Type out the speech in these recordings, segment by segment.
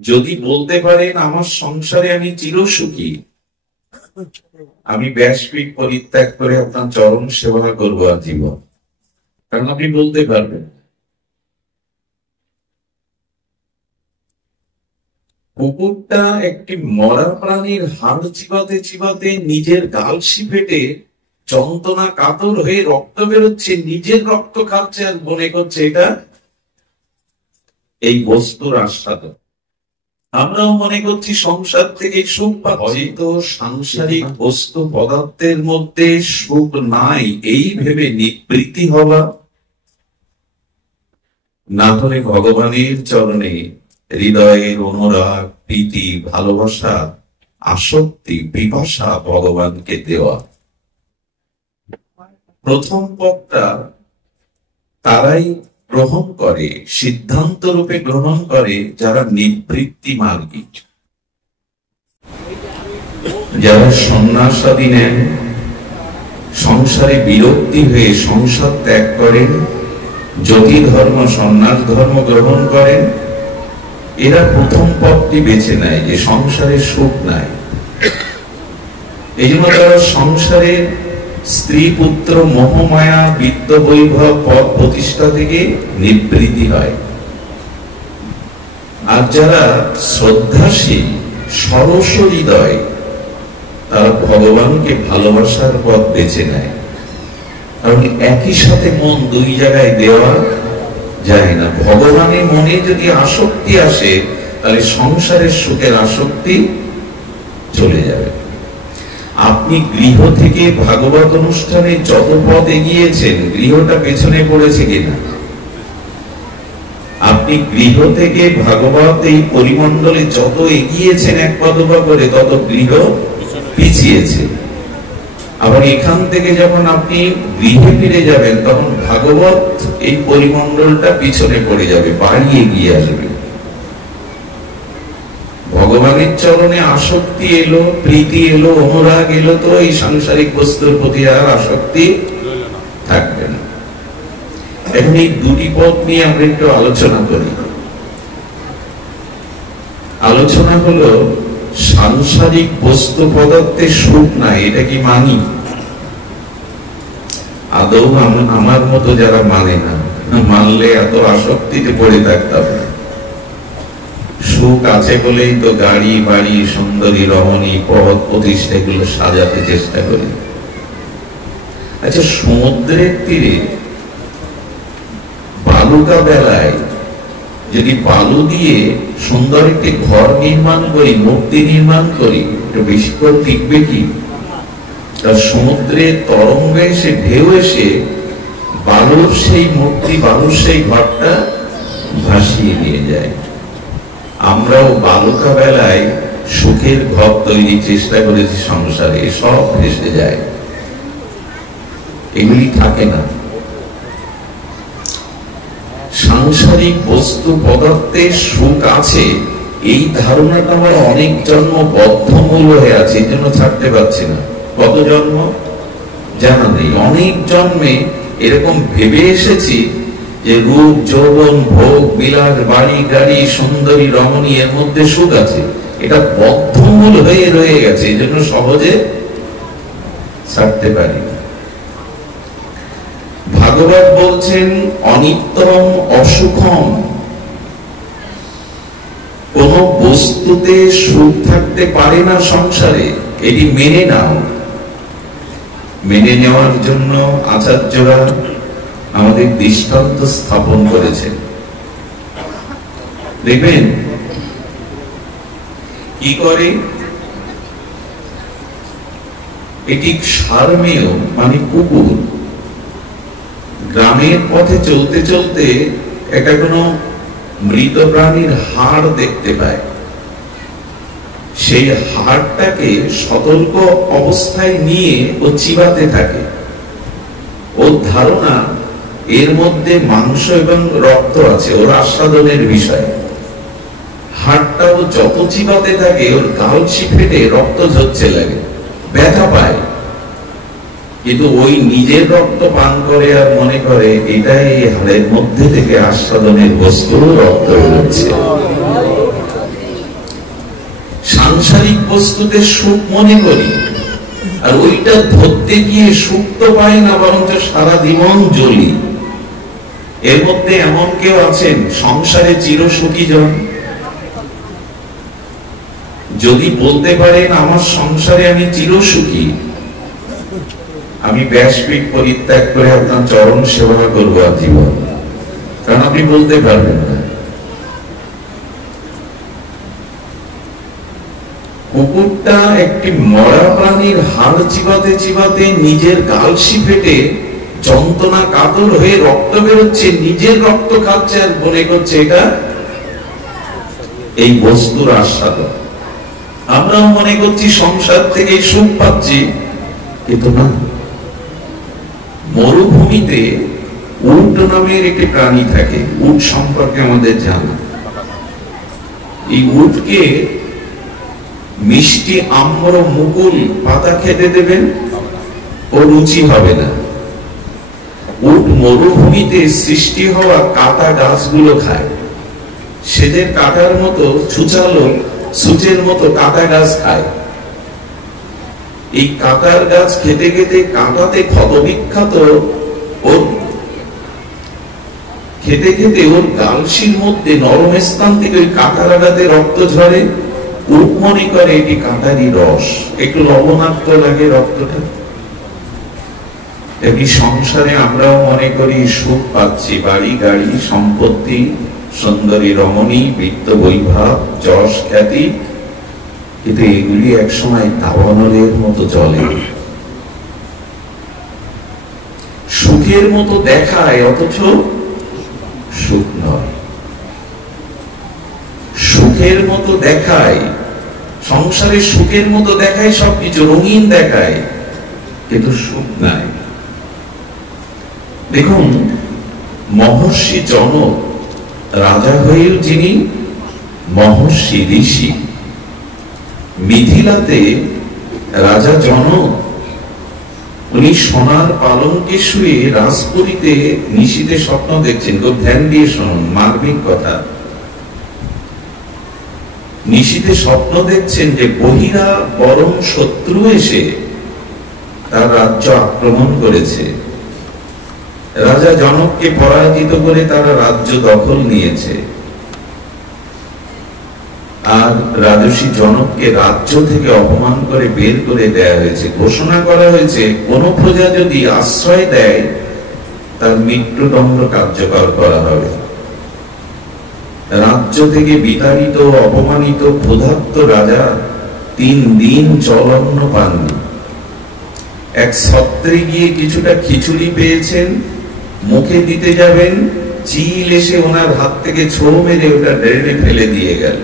যদি বলতে পারেন আমার সংসারে আমি চিরসুখী, আমি ব্যাসপীঠ পরিত্যাগ করে আপনার চরম সেবা করবো আজীবন, কারণ আপনি বলতে পারবেন। কুকুরটা একটি মরা প্রাণীর হাড় চিবাতে চিবাতে নিজের গাল ফেটে যন্ত্রণা কাতর হয়ে রক্ত বেরোচ্ছে, নিজের রক্ত খাচ্ছে আর মনে করছে এটা এই বস্তুর আস্বাদন। আমরাও মনে করছি সংসার থেকে সুখ পাচ্ছি, তো সাংসারিক বস্তু পদার্থের মধ্যে সুখ নাই এই ভেবে নিবৃত্তি হওয়া, না হলে ভগবানের চরণে হৃদয়ের অনুরাগ, প্রীতি, ভালোবাসা, আসক্তি, পিপাসা ভগবানকে দেওয়া। প্রথম পথটা তারাই গ্রহণ করে, সিদ্ধান্ত রূপে গ্রহণ করে যারা নিবৃত্তি মার্গী, যারা সন্ন্যাসাদি নেন, সংসারে বিরক্তি হয়ে সংসার ত্যাগ করেন, জ্যোতি ধর্ম সন্ন্যাস ধর্ম গ্রহণ করেন। এরা প্রথম পথটি বেছে নেয় যে সংসারে সুখ নাই। এই জন্য তারা সংসারের স্ত্রী পুত্র মোহমায়া বিত্ত বৈভব পদ প্রতিষ্ঠা থেকে নিবৃত্তি হয়। আর যারা শ্রদ্ধাশীল সরস হৃদয়, তারা ভগবানকে ভালোবাসার পথ বেছে নেয়। কারণ একই সাথে মন দুই জায়গায় দেওয়া যায় না। ভগবানের মনে যদি আসক্তি আসে, তাহলে সংসারের সুখের আসক্তি চলে যাবে। আপনি গৃহ থেকে ভাগবত অনুষ্ঠানে যত পথ এগিয়েছেন, গৃহটা পেছনে পড়েছে কিনা? আপনি গৃহ থেকে ভাগবত এই পরিমণ্ডলে যত এগিয়েছেন এক পদপা করে, তত গৃহ পিছিয়েছে। আবার এখান থেকে যখন আপনি গৃহে ফিরে যাবেন, তখন ভাগবত এই পরিমণ্ডলটা পিছনে পড়ে যাবে, বাড়ি এগিয়ে আসবে। ভগবানের চরণে আসক্তি এলো, প্রীতি এলো, অনুরাগ এলো, তো এই সাংসারিক বস্তুর প্রতি আর আসক্তি থাকবে না। এখন এই দুটি পথ নিয়ে আমরা একটু আলোচনা করি। আলোচনা হলো সাংসারিক বস্তু পদার্থে সুখ নাই, এটা কি মানি? আদৌ আমার মতো যারা মানে না, মানলে এত আসক্তিতে পড়ে থাকতাম। সুখ আছে বলেই তো গাড়ি বাড়ি সুন্দরী রমণী পদ প্রতিষ্ঠা এগুলো সাজাতে চেষ্টা করি। আচ্ছা, সমুদ্রের তীরে বালুকা বেলায় যদি বালু দিয়ে সুন্দর একটি ঘর নির্মাণ করি, মূর্তি নির্মাণ করি, একটু বেশিক্ষণ টিকবে কি? তার সমুদ্রের তরঙ্গ এসে ঢেউ এসে বালুর সেই মূর্তি, বালুর সেই ঘরটা ভাসিয়ে নিয়ে যায়। আমরাও বালুকা বেলায় সুখের ঘর তৈরির চেষ্টা করেছি, সংসারে সব ভেসে যায়, এগুলি থাকে না। সাংসারিক বস্তু পদার্থে সুখ আছে, এই ধারণাটা আমার অনেক জন্ম বদ্ধমূল হয়ে আছে, এই জন্য ছাড়তে পারছি না। কত জন্ম জানা নেই, অনেক জন্মে এরকম ভেবে এসেছি যে রূপ যৌবন ভোগ বিলাস বাড়ি গাড়ি সুন্দরী রমণী এর মধ্যে সুখ আছে, এটা বদ্ধমূল হয়ে রয়ে গেছে, এই জন্য সহজে ছাড়তে পারি না। ভাগবত বলছেন অনিত্যম অসুখম, কোন বস্তুতে সুখ থাকতে পারে না সংসারে, এটি মেনে নাও। মেনে নেওয়ার জন্য আচার্যরা আমাদের দৃষ্টান্ত স্থাপন করেছেন। দেখবেন কি করে, এটি সারমেয় মানে কুকুর গ্রামের পথে চলতে চলতে একটা কোনো মৃত প্রাণীর হাড় দেখতে পায়। সেই হাড়টাকে সতর্ক অবস্থায় নিয়ে ও চিবাতে থাকে। ওর ধারণা এর মধ্যে মাংস এবং রক্ত আছে, ওর আস্বাদনের বিষয়। হাড়টা ও যত চিবাতে থাকে, ওর গালছি ফেটে রক্ত ঝরতে লাগে, ব্যথা পায়। কিন্তু ওই নিজের রক্ত পান করে আর মনে করে এটাই এই হাড়ের মধ্যে থেকে আস্বাদনের বস্তু, রক্ত বেরোচ্ছে। সাংসারিক বস্তুতে সুখ মনে করি, আর ওইটা ধরতে গিয়ে সুখ তো পাই না, বরঞ্চ সারা জীবন জ্বলি। এর মধ্যে এমন কেউ আছেন সংসারে চিরসুখী জন? যদি বলতে পারেন আমার সংসারে আমি চিরসুখী, আমি ব্যাসপীঠ পরিত্যাগ করে আপনার চরণ সেবা করবো আজীবন, কারণ আপনি বলতে পারবেন না। কুকুরটা একটি মরা প্রাণীর হাড় চিবাতে চিবাতে নিজের গালসি ফেটে যন্ত্রণা কাতর হয়ে রক্ত বেরোচ্ছে, নিজের রক্ত খাচ্ছে আর মনে করছে এটা এই বস্তুর আস্বাদন। আমরাও মনে করছি সংসার থেকে সুখ পাচ্ছি, কিন্তু না। মরুভূমিতে উট নামের একটি প্রাণী থাকে, উট সম্পর্কে আমাদের জানা। এই উটকে মিষ্টি আম্র মুকুল পাতা খেতে দেবেন, ও রুচি হবে না। উট মরুভূমিতে সৃষ্টি হওয়া কাটা গাছগুলো খায়, সেদের কাটার মতো ছুচালো সূচের মতো কাটা গাছ খায়। এই কাটার গাছ খেতে খেতে কাটাতে ক্ষতবিক্ষত, ওর খেতে খেতে ওর গালসির মধ্যে নরম স্থান থেকে ওই কাটার আঘাতে রক্ত ঝরে। উট মনে করে এটি কাটারি রস, একটু লবণাক্ত লাগে রক্তটা। এমনি সংসারে আমরাও মনে করি সুখ পাচ্ছি, বাড়ি গাড়ি সম্পত্তি, সুন্দরী রমণী, বিত্ত বৈভব, যশ খ্যাতি, কিন্তু এগুলি একসময় দাবানলের মতো চলে। সুখের মতো দেখায়, অথচ সুখ নয়। সুখের মতো দেখায়, সংসারে সুখের মতো দেখায়, সবকিছু রঙিন দেখায়, কিন্তু সুখ নাই। দেখুন, মহর্ষি জনক রাজা হয়েও যিনি মহর্ষি ঋষি, মিথিলাতে রাজা জনক উনি সোনার পালঙ্কে শুয়ে রাজপুরীতে নিশীথে স্বপ্ন দেখছেন। খুব ধ্যান দিয়ে শুনুন, মার্মিক কথা। নিশীথে স্বপ্ন দেখছেন যে বহিরা বরং শত্রু এসে তার রাজ্য আক্রমণ করেছে, রাজা জনককে পরাজিত করে তারা রাজ্য দখল নিয়েছে, আর রাজর্ষি জনককে রাজ্য থেকে অপমান করে বের করে দেয়া হয়েছে। ঘোষণা করা হয়েছে কোন প্রজা যদি আশ্রয় দেয় তার মৃত্যুদণ্ড কার্যকর করা হবে। রাজ্য থেকে বিতাড়িত অপমানিত ক্ষুধার্ত রাজা 3 দিন জলঅন্ন পাননি। এক ছত্রে গিয়ে কিছুটা খিচুড়ি পেয়েছেন, মুখে দিতে যাবেন, চিল এসে ওনার হাত থেকে ছো মেরে ওটা ড্রেনে ফেলে দিয়ে গেল।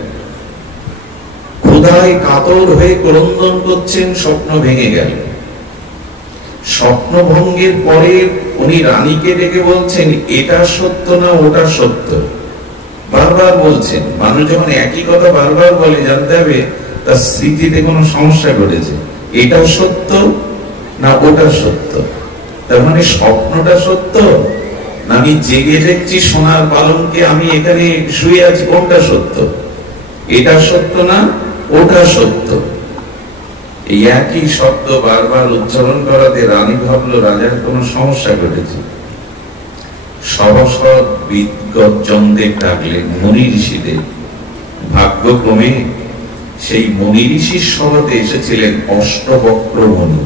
ক্ষুধায় কাতর হয়ে ক্রন্দন করছেন, স্বপ্ন ভেঙে গেল। স্বপ্ন ভঙ্গের পরে উনি রানীকে ডেকে বলছেন এটা সত্য না ওটা সত্য, বারবার বলছেন। মানুষ যখন একই কথা বারবার বলে, জানতে হবে তার স্মৃতিতে কোনো সমস্যা ঘটেছে। এটা সত্য না ওটা সত্য, তার মানে স্বপ্নটা সত্য না আমি জেগে দেখছি সোনার পালঙ্কে আমি এখানে শুয়ে আছি, কোনটা সত্য? এটা সত্য না ওটা সত্য। এই একই শব্দ বারবার উচ্চারণ করাতে রানী ভাবলো রাজার কোনো সমস্যা ঘটেছে। সভাসদ বিদগজ্জনদের ডাকলেন, মুনি ঋষিদের। ভাগ্যক্রমে সেই মুনি ঋষির সভাতে এসেছিলেন অষ্টবক্র মুনি।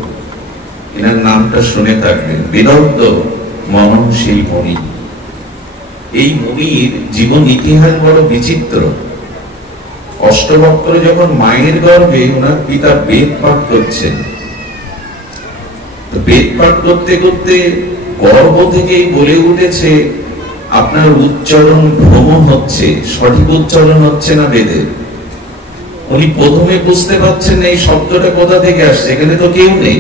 এনার নামটা শুনে থাকবেন, বিদগ্ধ মননশীল মুনি। এই মুনির জীবন ইতিহাস বড় বিচিত্র। অষ্টবক্র যখন মায়ের গর্ভে ওনার পিতা বেদ পাঠ করছেন, বেদ পাঠ করতে করতে গর্ভ থেকেই বলে উঠেছে আপনার উচ্চারণ ভ্রম হচ্ছে, সঠিক উচ্চারণ হচ্ছে না বেদের। উনি প্রথমে বুঝতে পারছেন এই শব্দটা কোথা থেকে আসছে, এখানে তো কেউ নেই।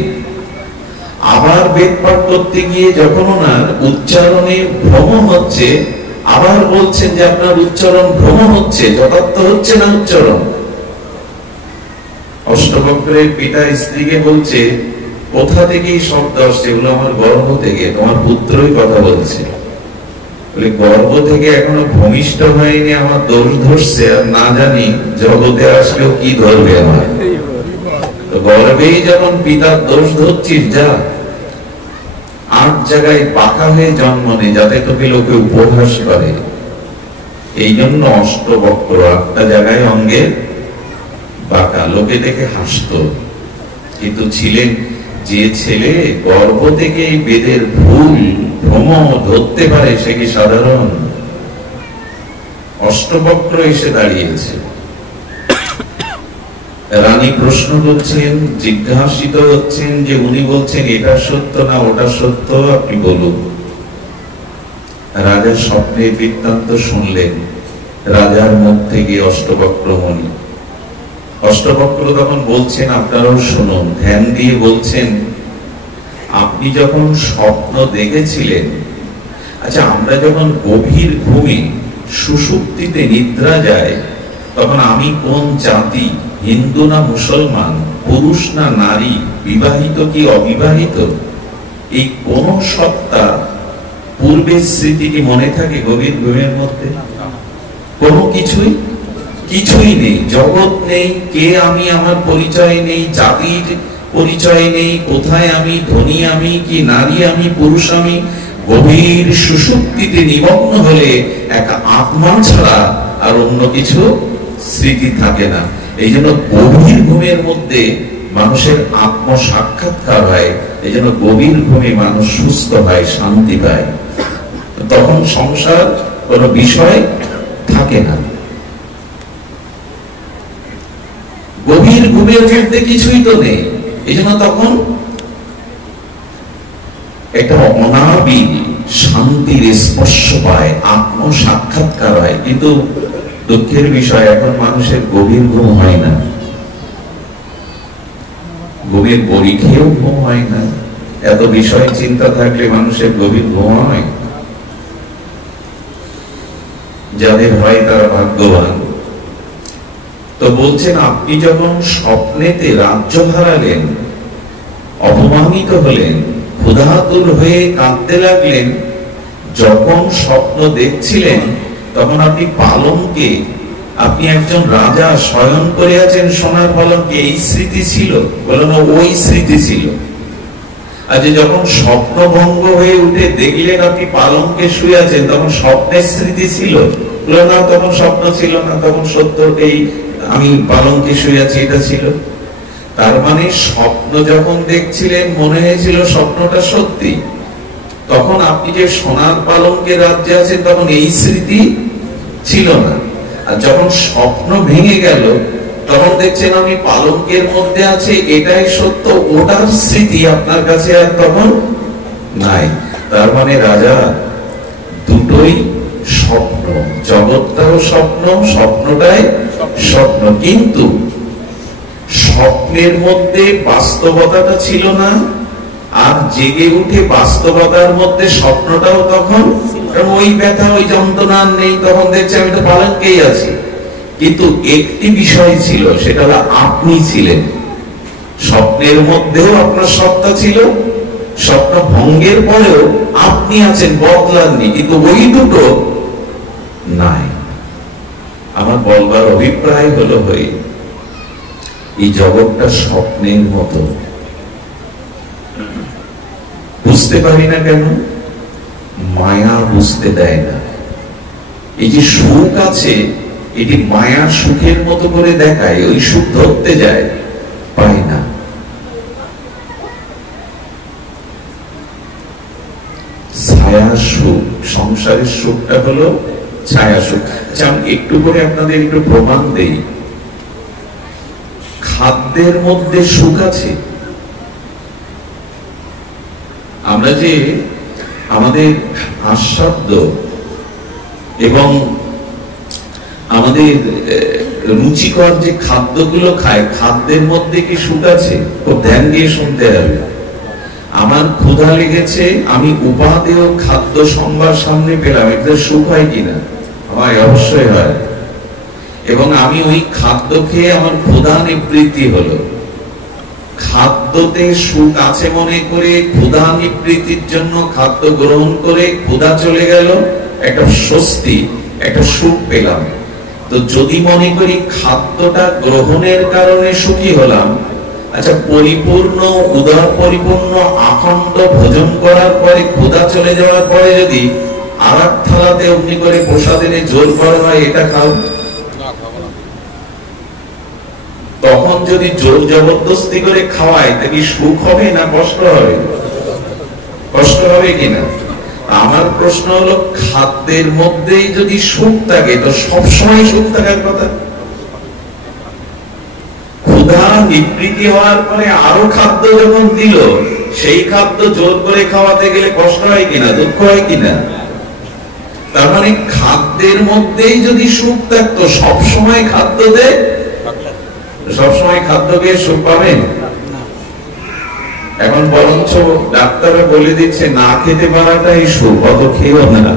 আবার বেদ পাঠ করতে গিয়ে যখন ওনার উচ্চারণে ভ্রম হচ্ছে, আবার বলছেন যে আপনার উচ্চারণ ভ্রম হচ্ছে, যথার্থ হচ্ছে না উচ্চারণ। অষ্টবক্রের পিতা স্ত্রীকে বলছে কোথা থেকে এই শব্দ আসছে? এগুলো আমার গর্ভ থেকে, তোমার পুত্রই কথা বলছে। গর্ভ থেকে এখনো ভূমিষ্ঠ হয়নি, আমার দোষ ধরছে, আর না জানি জগতে আসলেও কি ধরবে আমার। গর্ভেই যখন পিতার দোষ ধরছিস, যা 8 জায়গায় বাঁকা হয়ে জন্ম নে, যাতে তোকে লোকে উপহাস করে। এই জন্য অষ্টবক্র, 8টা জায়গায় অঙ্গে বাঁকা, লোকে দেখে হাসত। কিন্তু ছিলেন যে ছেলে গর্ভ থেকে বেদের ভুল ভ্রম ধরতে পারে, সে কি সাধারণ? অষ্টবক্র এসে দাঁড়িয়েছে। রানী প্রশ্ন করছেন, জিজ্ঞাসিত হচ্ছেন যে উনি বলছেন এটা সত্য না ওটা সত্য, আপনি বলুন। রাজা স্বপ্নের বৃত্তান্ত শুনলেন, রাজার মুখ থেকে অষ্টবক্র মণি। অষ্টবক্র তখন বলছেন, আপনারাও শুনুন, ধ্যান দিয়ে বলছেন, আপনি যখন স্বপ্ন দেখেছিলেন, আচ্ছা আমরা যখন গভীর ঘুমে সুষুপ্তিতে নিদ্রা যায়, তখন আমি কোন জাতি, হিন্দু না মুসলমান, পুরুষ না নারী, বিবাহিত কি অবিবাহিত, এই কোন সত্তা পূর্বের স্মৃতিটি মনে থাকে গভীর ঘুমের মধ্যে? কোনো কিছুই নেই, জগৎ নেই, কে আমি আমার পরিচয় নেই, জাতির পরিচয় নেই, কোথায় আমি, ধনী আমি কি নারী আমি, পুরুষ আমি। গভীর সুষুপ্তিতে নিমগ্ন হলে এক আত্মা ছাড়া আর অন্য কিছু স্মৃতি থাকে না। এই জন্য গভীর ঘুমের মধ্যে মানুষের আত্ম সাক্ষাৎকার হয়। এই জন্য গভীর ঘুমে মানুষ সুস্থ হয়, শান্তি পায়, তখন সংসার কোনো বিষয় থাকে না। গভীর ঘুমের মধ্যে কিছুই তো নেই, এই জন্য তখন একটা অনাবিল শান্তির স্পর্শ পায়, আত্ম সাক্ষাৎকার হয়। কিন্তু দুঃখের বিষয়, এখন মানুষের গভীর ঘুম হয় না, ঘুমের বড়ি খেয়েও ঘুম হয় না। এত বিষয় চিন্তা থাকলে মানুষের গভীর ঘুম হয়? যাদের হয় তারা ভাগ্যবান। তো বলছেন, আপনি যখন স্বপ্নেতে রাজ্য হারালেন, অপমানিত হলেন, ক্ষুধাতুর হয়ে কাঁদতে লাগলেন, যখন স্বপ্ন দেখছিলেন তখন আপনি পালঙ্কে, আপনি একজন রাজা শয়ন করে আছেন সোনার পালঙ্কে, এই স্মৃতি ছিল? বলো না, ওই স্মৃতি ছিল। আজ যখন স্বপ্ন ভঙ্গ হয়ে উঠে দেখলেন আপনি পালঙ্কে শুয়ে আছেন, তখন স্বপ্নের স্মৃতি ছিল? বলো না, তখন স্বপ্ন ছিল না, তখন সত্য এই আমি পালঙ্কে শুয়ে আছি, এটা ছিল। তার মানে স্বপ্ন যখন দেখছিলেন মনে হয়েছিল স্বপ্নটা সত্যি, তখন আপনি যে সোনার পালঙ্কে রাজ্যে আছেন তখন এই স্মৃতি ছিল না। আর যখন স্বপ্ন ভেঙে গেল তখন দেখছেন আমি পালঙ্কের মধ্যে আছি, এটাই সত্য, ওটার স্মৃতি আপনার কাছে আর তখন নাই। তার মানে রাজা, দুটোই স্বপ্ন, জগৎটাও স্বপ্ন, স্বপ্নটাই স্বপ্ন। কিন্তু স্বপ্নের মধ্যে বাস্তবতাটা ছিল না, আর জেগে উঠে বাস্তবতার মধ্যে স্বপ্নটাও তখন, কারণ ওই ব্যথা ওই যন্ত্রণা নেই, তখন দেখছি আমি তো পালঙ্কেই আছি। কিন্তু একটি বিষয় ছিল, সেটা হলো আপনি ছিলেন। স্বপ্নের মধ্যেও আপনার সত্তা ছিল, স্বপ্ন ভঙ্গের পরেও আপনি আছেন, বদলাননি, কিন্তু ওই দুটো নাই। আমার বলবার অভিপ্রায় হলো, হয়ে এই জগৎটা স্বপ্নের মতো। বুঝতে পারি না কেন? মায়া বুঝতে দেয় না। এই যে সুখ আছে, এটি মায়া সুখের মতো করে দেখায়, ওই সুখ ধরতে যায়, পায় না। ছায়া সুখ, সংসারের সুখটা হলো ছায়া সুখ। আচ্ছা, আমি একটু করে আপনাদের একটু প্রমাণ দেই। খাদ্যের মধ্যে সুখ আছে। আমরা যে আমাদের আস্বাদ্য এবং আমাদের রুচিকর যে খাদ্যগুলো খায়, খাদ্যের মধ্যে কি সুখ আছে? খুব ধ্যান দিয়ে শুনতে হবে। আমার ক্ষুধা লেগেছে, আমি উপাদেয় খাদ্য সম্ভার সামনে পেলাম, এটা সুখ হয় কিনা? হয়, অবশ্যই হয়। এবং আমি ওই খাদ্য খেয়ে আমার ক্ষুধা নিবৃত্তি হলো। খাদ্যতে সুখ আছে মনে করে ক্ষুধা নিবৃত্তির জন্য খাদ্য গ্রহণ করে ক্ষুধা চলে গেল, একটা স্বস্তি, একটা সুখ পেলাম। তো যদি মনে করি খাদ্যটা গ্রহণের কারণে সুখী হলাম, আচ্ছা পরিপূর্ণ উদর পরিপূর্ণ আখণ্ড ভোজন করার পরে ক্ষুধা চলে যাওয়ার পরে যদি আর এক থালাতে অমনি করে প্রসাদের জোর করা হয় এটা খাও, তখন যদি জোর জবরদস্তি করে খাওয়ায় তা কি সুখ হবে না কষ্ট হবে? কষ্ট হবে কিনা? আমার প্রশ্ন হলো, খাদ্যের মধ্যেই যদি সুখ থাকে তো সবসময় সুখ থাকার কথা। ক্ষুধা নিবৃত্তি হওয়ার পরে আরো খাদ্য যখন দিল, সেই খাদ্য জোর করে খাওয়াতে গেলে কষ্ট হয় কিনা, দুঃখ হয় কিনা? তার মানে খাদ্যের মধ্যেই যদি সুখ থাকতো, সবসময় খাদ্য দেয়, সবসময় খাদ্য খেয়ে সুখ পাবেন? এখন বরঞ্চ ডাক্তাররা বলে দিচ্ছে না খেতে পারাটাই সুখ, অত খেয়েও না।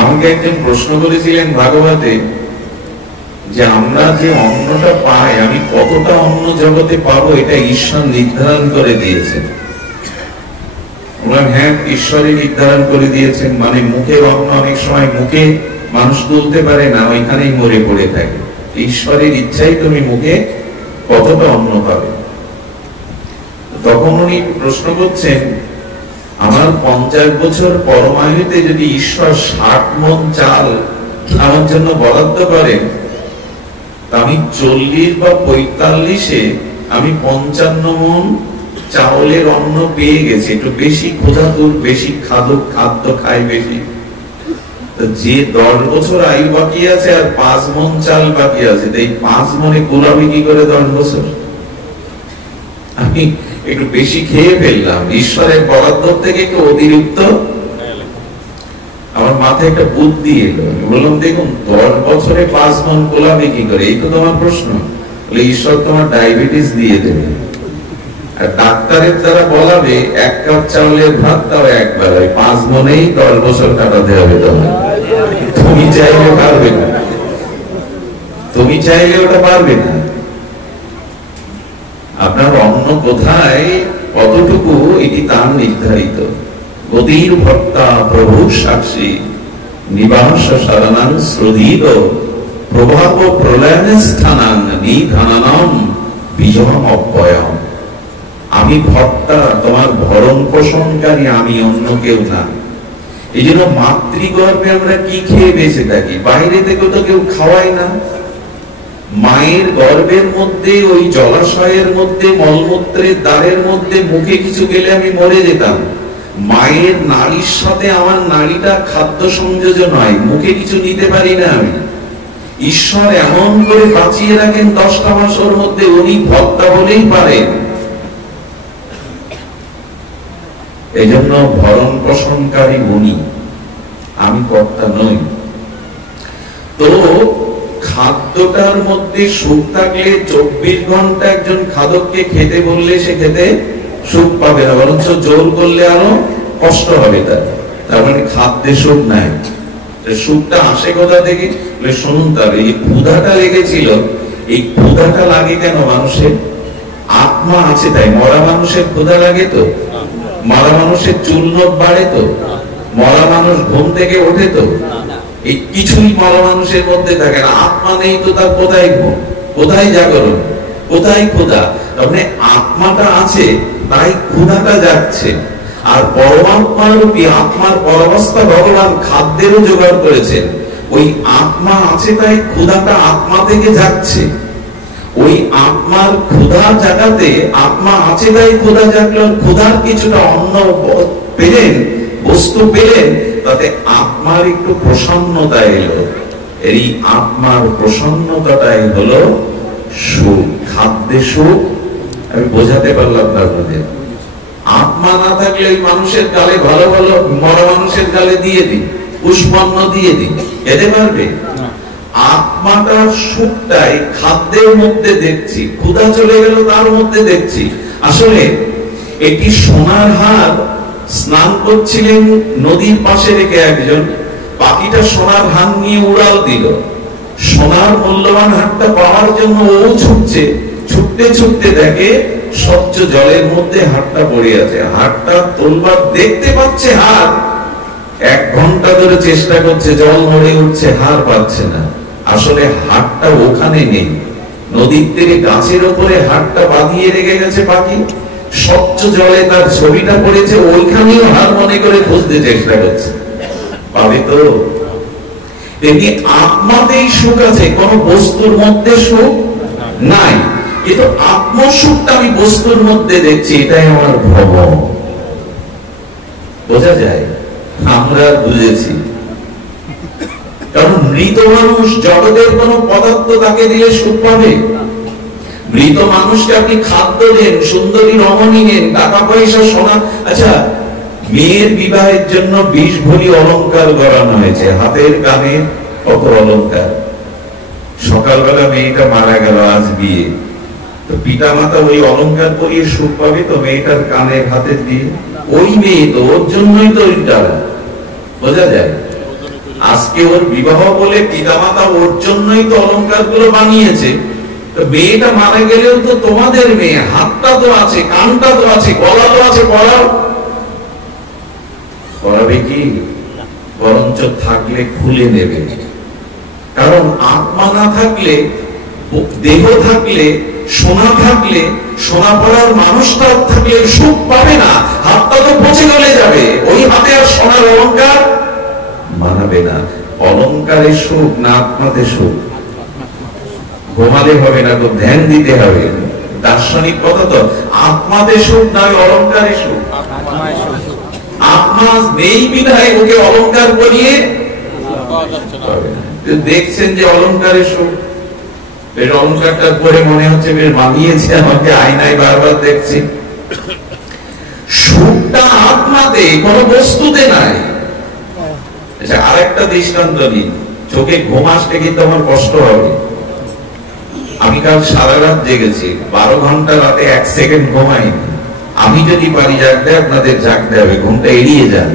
আমাকে একজন প্রশ্ন করেছিলেন ভাগবতে, যে আমরা যে অন্নটা পাই, আমি কতটা অন্ন জগতে পাবো এটা ঈশ্বর নির্ধারণ করে দিয়েছেন। হ্যাঁ, ঈশ্বরই নির্ধারণ করে দিয়েছেন। মানে মুখের অন্ন অনেক সময় মুখে মানুষ তুলতে পারে না, ওইখানেই মরে পড়ে থাকে। ঈশ্বরের ইচ্ছাই তুমি মুখে কতটা অন্ন পাবে। তখন উনি প্রশ্ন করছেন, আমার 50 বছর পরমায়ুতে যদি ঈশ্বর 60 মণ চাল আমার জন্য বরাদ্দ করেন, আমি 40 বা 45-এ আমি 55 মণ চাউলের অন্ন পেয়ে গেছি। একটু বেশি ক্ষুধাতুর, বেশি খাদ্য খাই বেশি। যে 10 বছর আয়ু বাকি আছে আর 5 মণ চাল বাকি আছে, এই 5 মণে কুলাবে কি করে 10 বছর? আমি একটু বেশি খেয়ে ফেললাম, ঈশ্বরের বরাদ্দ থেকে একটু অতিরিক্ত। আমার মাথায় একটা বুদ্ধি এলো, বললাম দেখুন 10 বছরে 5 মণ কুলাবে কি করে? এই তো তোমার প্রশ্ন। বলে ঈশ্বর তোমার ডায়াবেটিস দিয়ে দেবে, আর ডাক্তারের দ্বারা বলাবে 1 কাপ চাউলের ভাত দাও একবার, 5 মণেই 10 বছর কাটাতে হবে তোমার। তুমি চাইলে পারবে না, তুমি চাইলে ওটা পারবে না। আপনার অন্ন কোথায়, কতটুকু, এটি তার নির্ধারিত। গতির ভক্তা প্রভু সাক্ষী, নিবাস শরণাং শ্রুধীত, প্রভাব প্রলয়ন স্থানাং নিধানানম বিজয়ম অব্যয়ম। আমি ভক্তা, তোমার ভরণ পোষণকারী আমি, অন্য কেউ না। এই জন্য মাতৃগর্ভে আমরা কি খেয়ে বেঁচে থাকি, বাইরে থেকে তো কেউ খাওয়ায় না। মায়ের গর্ভের মধ্যে, ওই জলাশয়ের মধ্যে, মলমূত্রের দ্বারের মধ্যে মুখে কিছু গেলে আমি মরে যেতাম। মায়ের নাড়ির সাথে আমার নাড়িটা খাদ্য সংযোজন হয়, মুখে কিছু নিতে পারি না আমি। ঈশ্বর এমন করে বাঁচিয়ে রাখেন 10টা মাস ওর মধ্যে, উনি ভক্তা বলেই পারেন। এই জন্য ভরণ পোষণকারী উনি, আমি কর্তা নই। তো খাদ্যটার মধ্যে সুখ থাকলে 24 ঘন্টা একজন খাদককে খেতে বললে সে খেতে সুখ পাবে না, বরঞ্চ জোর করলে আরো কষ্ট হবে তার। তার মানে খাদ্যে সুখ নাই। সুখটা আসে কোথা থেকে? শুনুন, তার এই ক্ষুধাটা লেগেছিল, এই ক্ষুধাটা লাগে কেন মানুষের? আত্মা আছে তাই। মরা মানুষের ক্ষুধা লাগে তো? মরা মানুষের চুল নোট বাড়ে তো? মরা মানুষ ঘুম থেকে ওঠে তো? এই কিছুই মরা মানুষের মধ্যে থাকে না। আত্মা নেই তো তার কোথায় ঘুম, কোথায় জাগরণ, কোথায় ক্ষুধা? তাহলে আত্মাটা আছে তাই ক্ষুধাটা যাচ্ছে। আর পরমাত্মা রূপী আত্মার পরাবস্থা ভগবান খাদ্যেরও জোগাড় করেছেন। ওই আত্মা আছে তাই ক্ষুধাটা আত্মা থেকে যাচ্ছে। ওই আত্মার ক্ষুধা জাগাতে আত্মা আছে তাই ক্ষুধা জাগলো। ক্ষুধার কিছুটা অন্ন পেলেন, বস্তু পেলেন, তাতে আত্মার একটু প্রসন্নতা এলো। এই আত্মার প্রসন্নতাটাই হলো সুখ। খাদ্যে সুখ আমি বোঝাতে পারলাম না আপনাদের। আত্মা না থাকলে ওই মানুষের গালে ভালো ভালো মরা মানুষের গালে দিয়ে দিই, পুষ্পন্ন দিয়ে দিই, খেতে পারবে? আত্মাটার সুখটাই খাদ্যের মধ্যে দেখছি। ক্ষুধা চলে গেল তার মধ্যে দেখছি। আসলে এটি সোনার হার স্নান করছিলেন নদীর পাশে রেখে একজন, পাখিটা সোনার হার নিয়ে উড়াল দিল। সোনার মূল্যবান হারটা পাওয়ার জন্য ও ছুটছে, ছুটতে ছুটতে দেখে স্বচ্ছ জলের মধ্যে হারটা পড়ে আছে। হারটা তোলবার দেখতে পাচ্ছে হার, 1 ঘন্টা ধরে চেষ্টা করছে, জল নড়ে উঠছে, হার পাচ্ছে না। আসলে হাড়টা ওখানে নেই, নদীর তীরে গাছের উপরে হাড়টা বাঁধিয়ে রেখে গেছে পাখি, স্বচ্ছ জলে তার ছবিটা পড়েছে, ওইখানেও হার মনে করে খুঁজতে চেষ্টা করছে, পাবে তো? তেমনি আত্মাতেই সুখ আছে, কোন বস্তুর মধ্যে সুখ নাই। কিন্তু আত্মসুখটা আমি বস্তুর মধ্যে দেখছি, এটাই আমার ভ্রম। বোঝা যায়? আমরা বুঝেছি। কারণ মৃত মানুষ, জগতের কোন পদার্থ তাকে দিলে সুখ পাবে? মৃত মানুষকে আপনি খাদ্য দেন, সুন্দরী রমণী নেন, টাকা পয়সা, সোনা। আচ্ছা, মেয়ের বিবাহের জন্য 20 ভরি অলংকার গড়ানো হয়েছে, হাতের কানে কত অলংকার। সকালবেলা মেয়েটা মারা গেল, আজ বিয়ে, তো পিতা মাতা ওই অলংকার পরিয়ে সুখ পাবে তো মেয়েটার কানে হাতে দিয়ে? ওই মেয়ে তো, ওর জন্যই তো ওইটা। বোঝা যায়? আজকে ওর বিবাহ বলে পিতা মাতা ওর জন্যই তো অলংকার গুলো বানিয়েছে। তো মেয়েটা মারা গেলেও তো তোমাদের মেয়ে, হাতটা তো আছে, কানটা তো আছে, গলা তো আছে, পড়াও। পড়াবে কি? বরঞ্চ থাকলে খুলে নেবে। কারণ আত্মা না থাকলে, দেহ থাকলে, সোনা থাকলে, সোনা পড়ার মানুষটা থাকলে সুখ পাবে না। হাতটা তো পচে গলে যাবে, ওই হাতে আর সোনার অলংকার মানাবে না। অলংকারে সুখ না আত্মাতে সুখ? ঘুমালে হবে না, তো ধ্যান দিতে হবে। দার্শনিক কথা তো, আত্মাতে সুখ নয় অলংকারে সুখ। আত্মা নেই বিধায় ওকে অলংকার করিয়ে দেখছেন যে অলংকারে সুখ। বেশ অলংকারটা পরে মনে হচ্ছে বেশ মানিয়েছে আমাকে, আয়নায় বারবার দেখছি। সুখটা আত্মাতে, কোন বস্তুতে নাই। আচ্ছা, আরেকটা দৃষ্টান্ত নিন। চোখে ঘুম আসলে কিন্তু আমার কষ্ট হবে। আমি কাল সারা রাত জেগেছি, 12 ঘন্টা রাতে 1 সেকেন্ড ঘুমাইনি। আমি যদি পারি জাগতে, আপনাদের জাগতে হবে, ঘুমটা এড়িয়ে যান।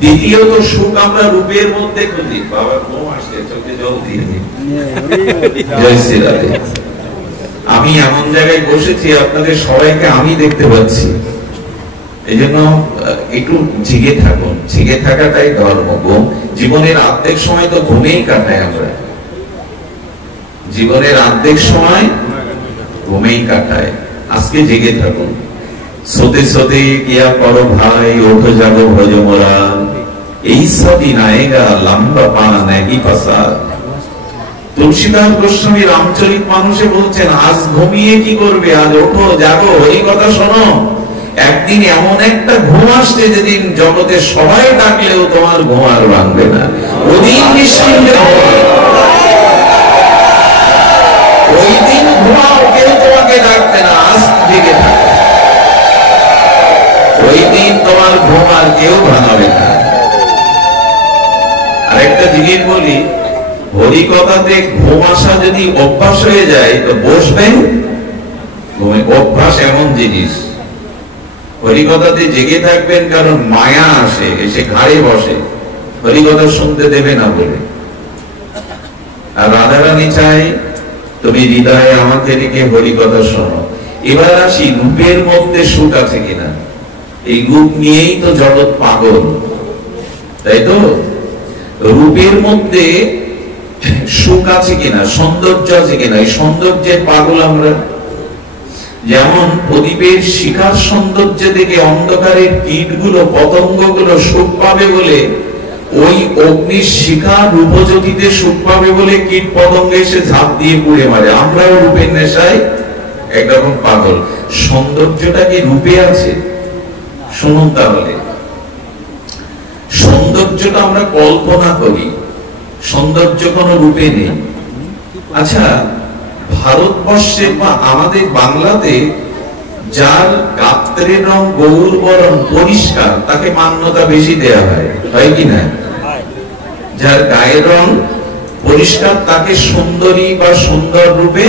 দ্বিতীয়ত, সুখ আমরা রূপের মধ্যে খুঁজি। বাবার ঘুম আসছে, চোখে জল দিয়ে দিন। জয় শ্রী রাধে। আমি এমন জায়গায় বসেছি, আপনাদের সবাইকে আমি দেখতে পাচ্ছি। এই জন্য একটু জেগে থাকুন, জেগে থাকাটাই ধর্ম। ঘুম জীবনের অর্ধেক সময় তো ঘুমেই কাটাই আমরা, জীবনের অর্ধেক সময় ঘুমেই কাটায়। আজকে জেগে থাকুন। সোতে সোতে কিয়া করো ভাই, ওঠো জাগো ভজ মোরা, এই সবই নায়েগা লম্বা পানা নাগি পাসা। তুলসীদাস গোস্বামী রামচরিত মানুষে বলছেন, আজ ঘুমিয়ে কি করবে, আজ ওঠো জাগো, এই কথা শোনো। একদিন এমন একটা ঘুম আসছে যেদিন জগতে সবাই ডাকলেও তোমার ঘুম আর ভাঙবে না। ওদিন নিশ্চিন্তে ওই দিন ঘুমাও, কেউ তোমাকে ডাকবে না, আজ জেগে থাকো। ওই দিন তোমার ঘুম আর কেউ ভাঙাবে না। আরেকটা জিনিস বলি, হরিকথাতে ঘুম আসা যদি অভ্যাস হয়ে যায় তো বসবেন ঘুমে। অভ্যাস এমন জিনিস, হরিকথাতে জেগে থাকবেন, কারণ মায়া আসে, এসে ঘাড়ে বসে, হরিকথা শুনতে দেবে না বলে। আর রাধারানী চাই তুমি হৃদয়ে আমাকে রেখে হরিকথা শোনো। এবার আসি, রূপের মধ্যে সুখ আছে কিনা। এই রূপ নিয়েই তো জগৎ পাগল, তাই তো? রূপের মধ্যে সুখ আছে কিনা, সৌন্দর্য আছে কিনা, এই সৌন্দর্যের পাগল আমরা। যেমন প্রদীপের শিখার সৌন্দর্য দেখে অন্ধকারের কীটগুলো, পতঙ্গগুলো সুখ পাবে বলে, ওই অগ্নির শিখা রূপজ্যোতিতে সুখ পাবে বলে কীট পতঙ্গ এসে ঝাঁপ দিয়ে পুড়ে মারে। আমরাও রূপের নেশায় একরকম পাগল। সৌন্দর্যটা কি রূপে আছে? শুনুন তাহলে, সৌন্দর্যটা আমরা কল্পনা করি, সৌন্দর্য কোন রূপে নেই। আচ্ছা, ভারতবর্ষে বা আমাদের বাংলাতে যার গাত্রের রং গৌর বরণ পরিষ্কার, তাকে মান্যতা বেশি দেয়া হয়, হয় কি না? যার গায়ের রং পরিষ্কার তাকে সুন্দরী বা সুন্দর রূপে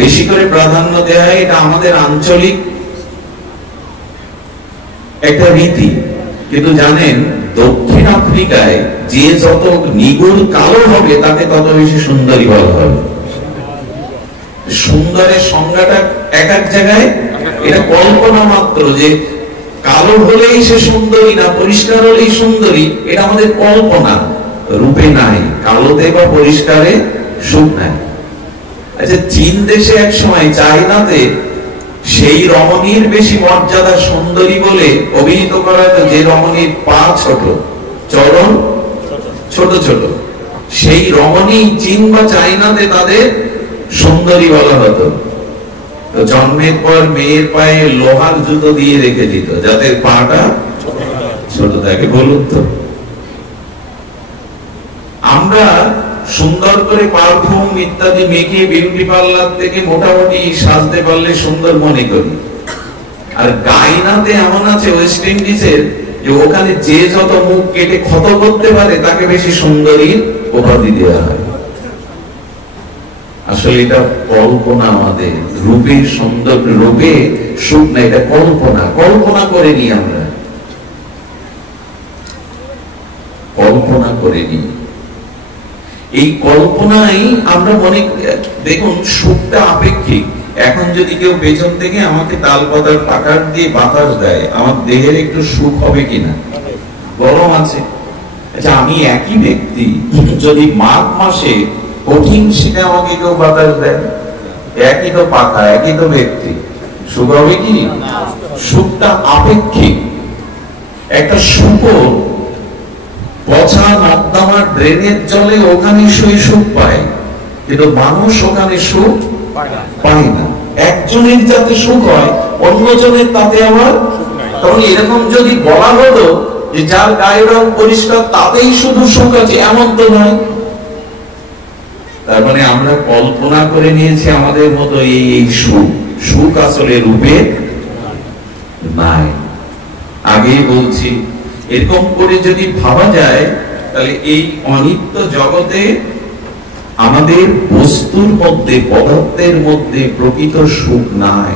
বেশি করে প্রাধান্য দেয়া হয়। এটা আমাদের আঞ্চলিক একটা রীতি। কিন্তু জানেন, দক্ষিণ আফ্রিকায় যে যত নিগুড় কালো হবে তাকে তত বেশি সুন্দরী বলা হবে। সুন্দরের সংজ্ঞাটা এক এক জায়গায়, এটা কল্পনা মাত্র যে কালো হলেই সে সুন্দরী না, পরিষ্কার হলেই সুন্দরী, এটা আমাদের কল্পনা, রূপে নাই। কালোতে বা পরিষ্কারে সুখ নাই। আচ্ছা, চীন দেশে এক সময়, চায়নাতে, সেই রমণীর বেশি মর্যাদা সুন্দরী বলে অভিহিত করা হতো যে রমণীর পা ছোট, চরণ ছোট ছোট, সেই রমণী চীন বা চায়নাতে তাদের সুন্দরী বলা হতো। তো জন্মের পর মেয়ের পায়ে লোহার জুতো দিয়ে রেখে দিত যাতে পাটা ছোট থাকে। বলুন তো, আমরা সুন্দর করে পারফিউম ইত্যাদি মেখে বিউটি পার্লার থেকে মোটামুটি সাজতে পারলে সুন্দর মনে করি। আর গায়নাতে এমন আছে ওয়েস্ট ইন্ডিজের, যে ওখানে যে যত মুখ কেটে ক্ষত করতে পারে তাকে বেশি সুন্দরীর উপাধি দেওয়া হয়। আসলে এটা কল্পনা, আমাদের রূপে সুন্দর, রূপে সুখ না, এটা কল্পনা, কল্পনা করে নি আমরা, কল্পনা করে নি। এই কল্পনাই আমরা মনে, দেখুন সুখটা আপেক্ষিক। এখন যদি কেউ পেছন থেকে আমাকে তাল পাতার পাকার দিয়ে বাতাস দেয়, আমার দেহের একটু সুখ হবে কিনা? গরম আছে। আচ্ছা, আমি একই ব্যক্তি, যদি মাঘ মাসে কঠিন শীতে আমাকে কেউ বাতাস দেয়, একই তো পাতা, একই তো ব্যক্তি, সুখ হবে কি? সুখটা আপেক্ষিক। একটা শুকর পচা নর্দমার ড্রেনের জলে ওখানে সুখ পায়, কিন্তু মানুষ ওখানে সুখ পায় না। একজনের যাতে সুখ হয়, অন্যজনের তাতে আবার। তখন এরকম যদি বলা হতো যে যার গায়ের রং পরিষ্কার তাতেই শুধু সুখ আছে, এমন তো নয়। তার মানে আমরা কল্পনা করে নিয়েছি আমাদের মতো এই সুখ। সুখ আসলে রূপে নাই। আগেই বলছি, এরকম করে যদি ভাবা যায়, তাহলে এই অনিত্য জগতে আমাদের বস্তুর মধ্যে, পদার্থের মধ্যে প্রকৃত সুখ নাই।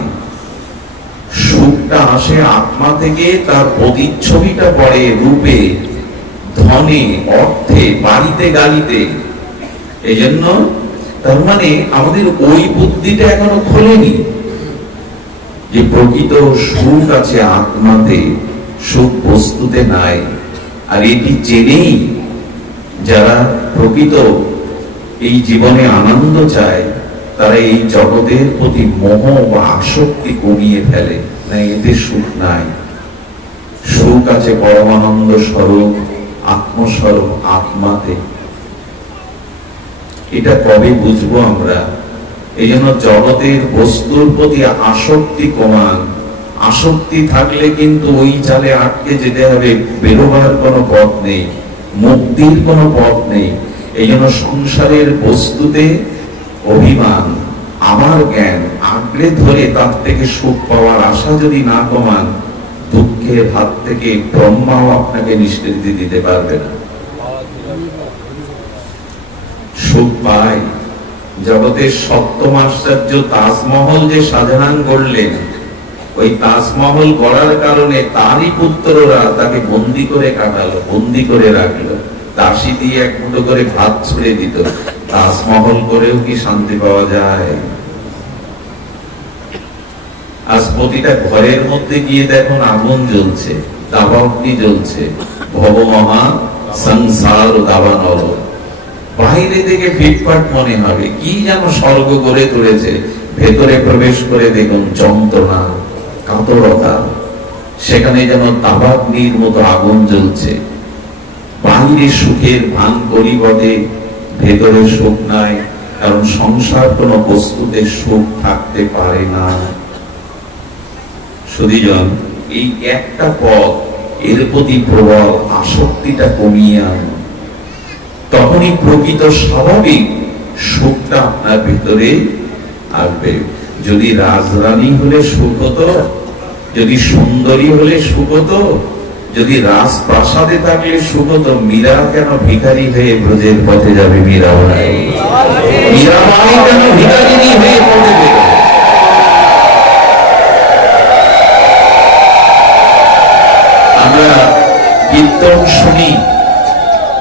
সুখটা আসে আত্মা থেকে, তার প্রতিচ্ছবিটা পড়ে রূপে, ধনে, অর্থে, বাড়িতে, গাড়িতে। এই জন্য তার মানে আমাদের ওই বুদ্ধিটা এখনো খোলেনি যে প্রকৃত সুখ আছে আত্মাতে, সুখ বস্তুতে নাই। আর এটি জেনেই যারা প্রকৃত এই জীবনে আনন্দ চায়, তারা এই জগতের প্রতি মোহ বা আসক্তি কমিয়ে ফেলে। না, এতে সুখ নাই। সুখ আছে পরমানন্দ স্বরূপ, আত্মস্বরূপ, আত্মাতে। এটা কবে বুঝবো আমরা? এই জন্য জগতের বস্তুর প্রতি আসক্তি কমান। আসক্তি থাকলে কিন্তু ওই জালে আটকে যেতে হবে, বেরোবার কোনো পথ নেই, মুক্তির কোনো পথ নেই। এই জন্য সংসারের বস্তুতে অভিমান, আমার জ্ঞান আঁকড়ে ধরে তার থেকে সুখ পাওয়ার আশা যদি না কমান, দুঃখের হাত থেকে ব্রহ্মাও আপনাকে নিষ্কৃতি দিতে পারবে না। সুখ পায় জগতের সপ্তম আশ্চর্য তাজমহল যে শাহজাহান গড়লেন, ওই তাজমহল গড়ার কারণে তারই পুত্ররা তাকে বন্দি করে কাটালো, বন্দি করে রাখলো, দাসী দিয়ে এক মুঠো করে ভাত ছুড়ে দিত। তাজমহল করেও কি শান্তি পাওয়া যায়? আজ প্রতিটা ঘরের মধ্যে গিয়ে দেখুন আগুন জ্বলছে, দাবাগ্নি জ্বলছে, ভবমহা সংসার দাবানল। বাইরে থেকে ফিটফাট মনে হবে কি যেন স্বর্গ গড়ে তুলেছে, ভেতরে প্রবেশ করে দেখুন যন্ত্রণা, কাতরতা, সেখানে যেন দাবাগ্নির মতো আগুন জ্বলছে। বাইরে সুখের ভান করি বটে, ভেতরে সুখ নাই, কারণ সংসার কোন বস্তুতে সুখ থাকতে পারে না। সুধীজন, এই একটা পথ, এর প্রতি প্রবল আসক্তিটা কমিয়ে আনো, তখনই প্রকৃত স্বাভাবিক সুখটা আপনার ভিতরে আসবে। যদি রাজরানী হলে সুখ হতো, যদি সুন্দরী হলে সুখ হতো, যদি রাজপ্রাসাদে থাকলে সুখ হতো, মীরা কেন ভিখারি হয়ে ব্রজের পথে যাবে? মীরাবাই কেন ভিখারিনী হয়ে পথে যাবে? আমরা কীর্তন শুনি,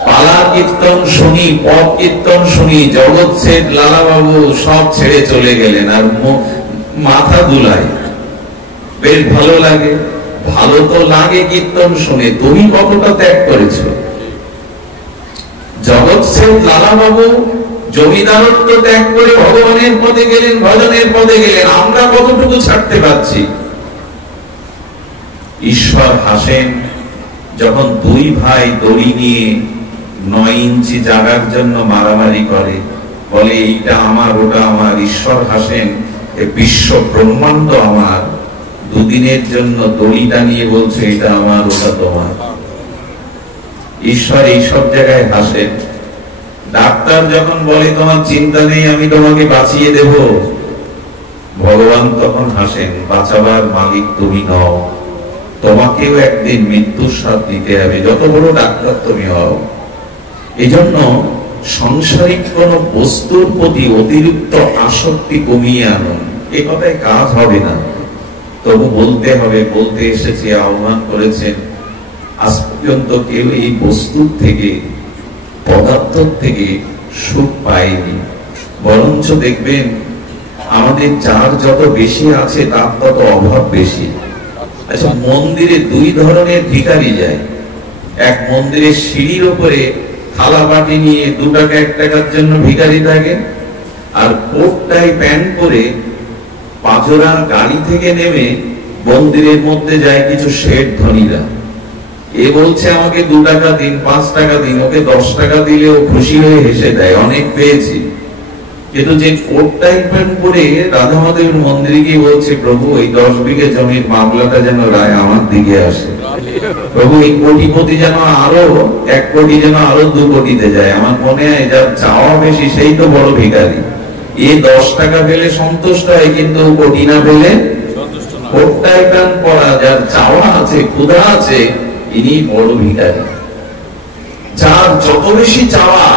পালা কীর্তন শুনি, পদ কীর্তন শুনি, জগৎ শেঠ, লালা বাবু সব ছেড়ে চলে গেলেন, আর মাথা দুলায়, বেশ ভালো লাগে। ভালো তো লাগে কীর্তন শুনে, তুমি কতটা ত্যাগ করেছো? জগৎ সেন লালা বাবু জমিদারত্ব ত্যাগ করে ভগবানের পদে গেলেন, ভজনের পদে গেলেন, আমরা কতটুকু ছাড়তে পারছি? ঈশ্বর হাসেন যখন দুই ভাই দড়ি নিয়ে 9 ইঞ্চি জায়গার জন্য মারামারি করে, বলে এইটা আমার ওটা আমার। ঈশ্বর হাসেন বিশ্ব ব্রহ্মাণ্ড আমার, দুদিনের জন্য দড়িটা নিয়ে বলছে এটা আমার ওটা তোমার। ঈশ্বর এইসব জায়গায় হাসেন। ডাক্তার যখন বলে তোমার চিন্তা নেই আমি তোমাকে বাঁচিয়ে দেব, ভগবান তখন হাসেন, বাঁচাবার মালিক তুমি নও, তোমাকেও একদিন মৃত্যুর স্বাদ দিতে হবে, যত বড় ডাক্তার তুমি হও। এজন্য সাংসারিক কোন বস্তুর প্রতি অতিরিক্ত আসক্তি কমিয়ে আনুন। এ কথায় কাজ হবে না, তবু বলতে হবে। বলতে এসেছি, আহ্বান করেছেন। আজ পর্যন্ত কেউ এই বস্তুর থেকে, পদার্থ থেকে সুখ পায়নি, বরঞ্চ দেখবেন আমাদের যার যত বেশি আছে তার তত অভাব বেশি। আচ্ছা, মন্দিরে 2 ধরনের ভিখারি যায়। এক মন্দিরের সিঁড়ির উপরে থালা বাটি নিয়ে 2 টাকা 1 টাকার জন্য ভিখারি থাকে, আর কোট টাই প্যান্ট পরে পাঁচরা গাড়ি থেকে নেমে মন্দিরের মধ্যে যায় কিছু শেঠ ধনীরা। এ বলছে আমাকে 2 টাকা দিন, 5 টাকা দিন, ওকে 10 টাকা দিলেও খুশি হয়ে হেসে দেয়, অনেক পেয়েছি। কিন্তু যে কোট টাই প্যান্ট পরে রাধা মাধবের মন্দিরে গিয়ে বলছে, প্রভু ওই 10 বিঘে জমির মামলাটা যেন রায় আমার দিকে আসে, প্রভু এই কোটিপতি যেন আরো 1 কোটি যেন আরো 2 কোটিতে যায়। আমার মনে হয় যার চাওয়া বেশি সেই তো বড় ভিখারি। এ 10 টাকা পেলে সন্তুষ্ট হয়, কিন্তু কোটি না পেলে কোট টাই প্যান্ট পরা যার চাওয়া আছে, ক্ষুধা আছে, ইনি বড় ভিখারি। যার যত বেশি চাওয়া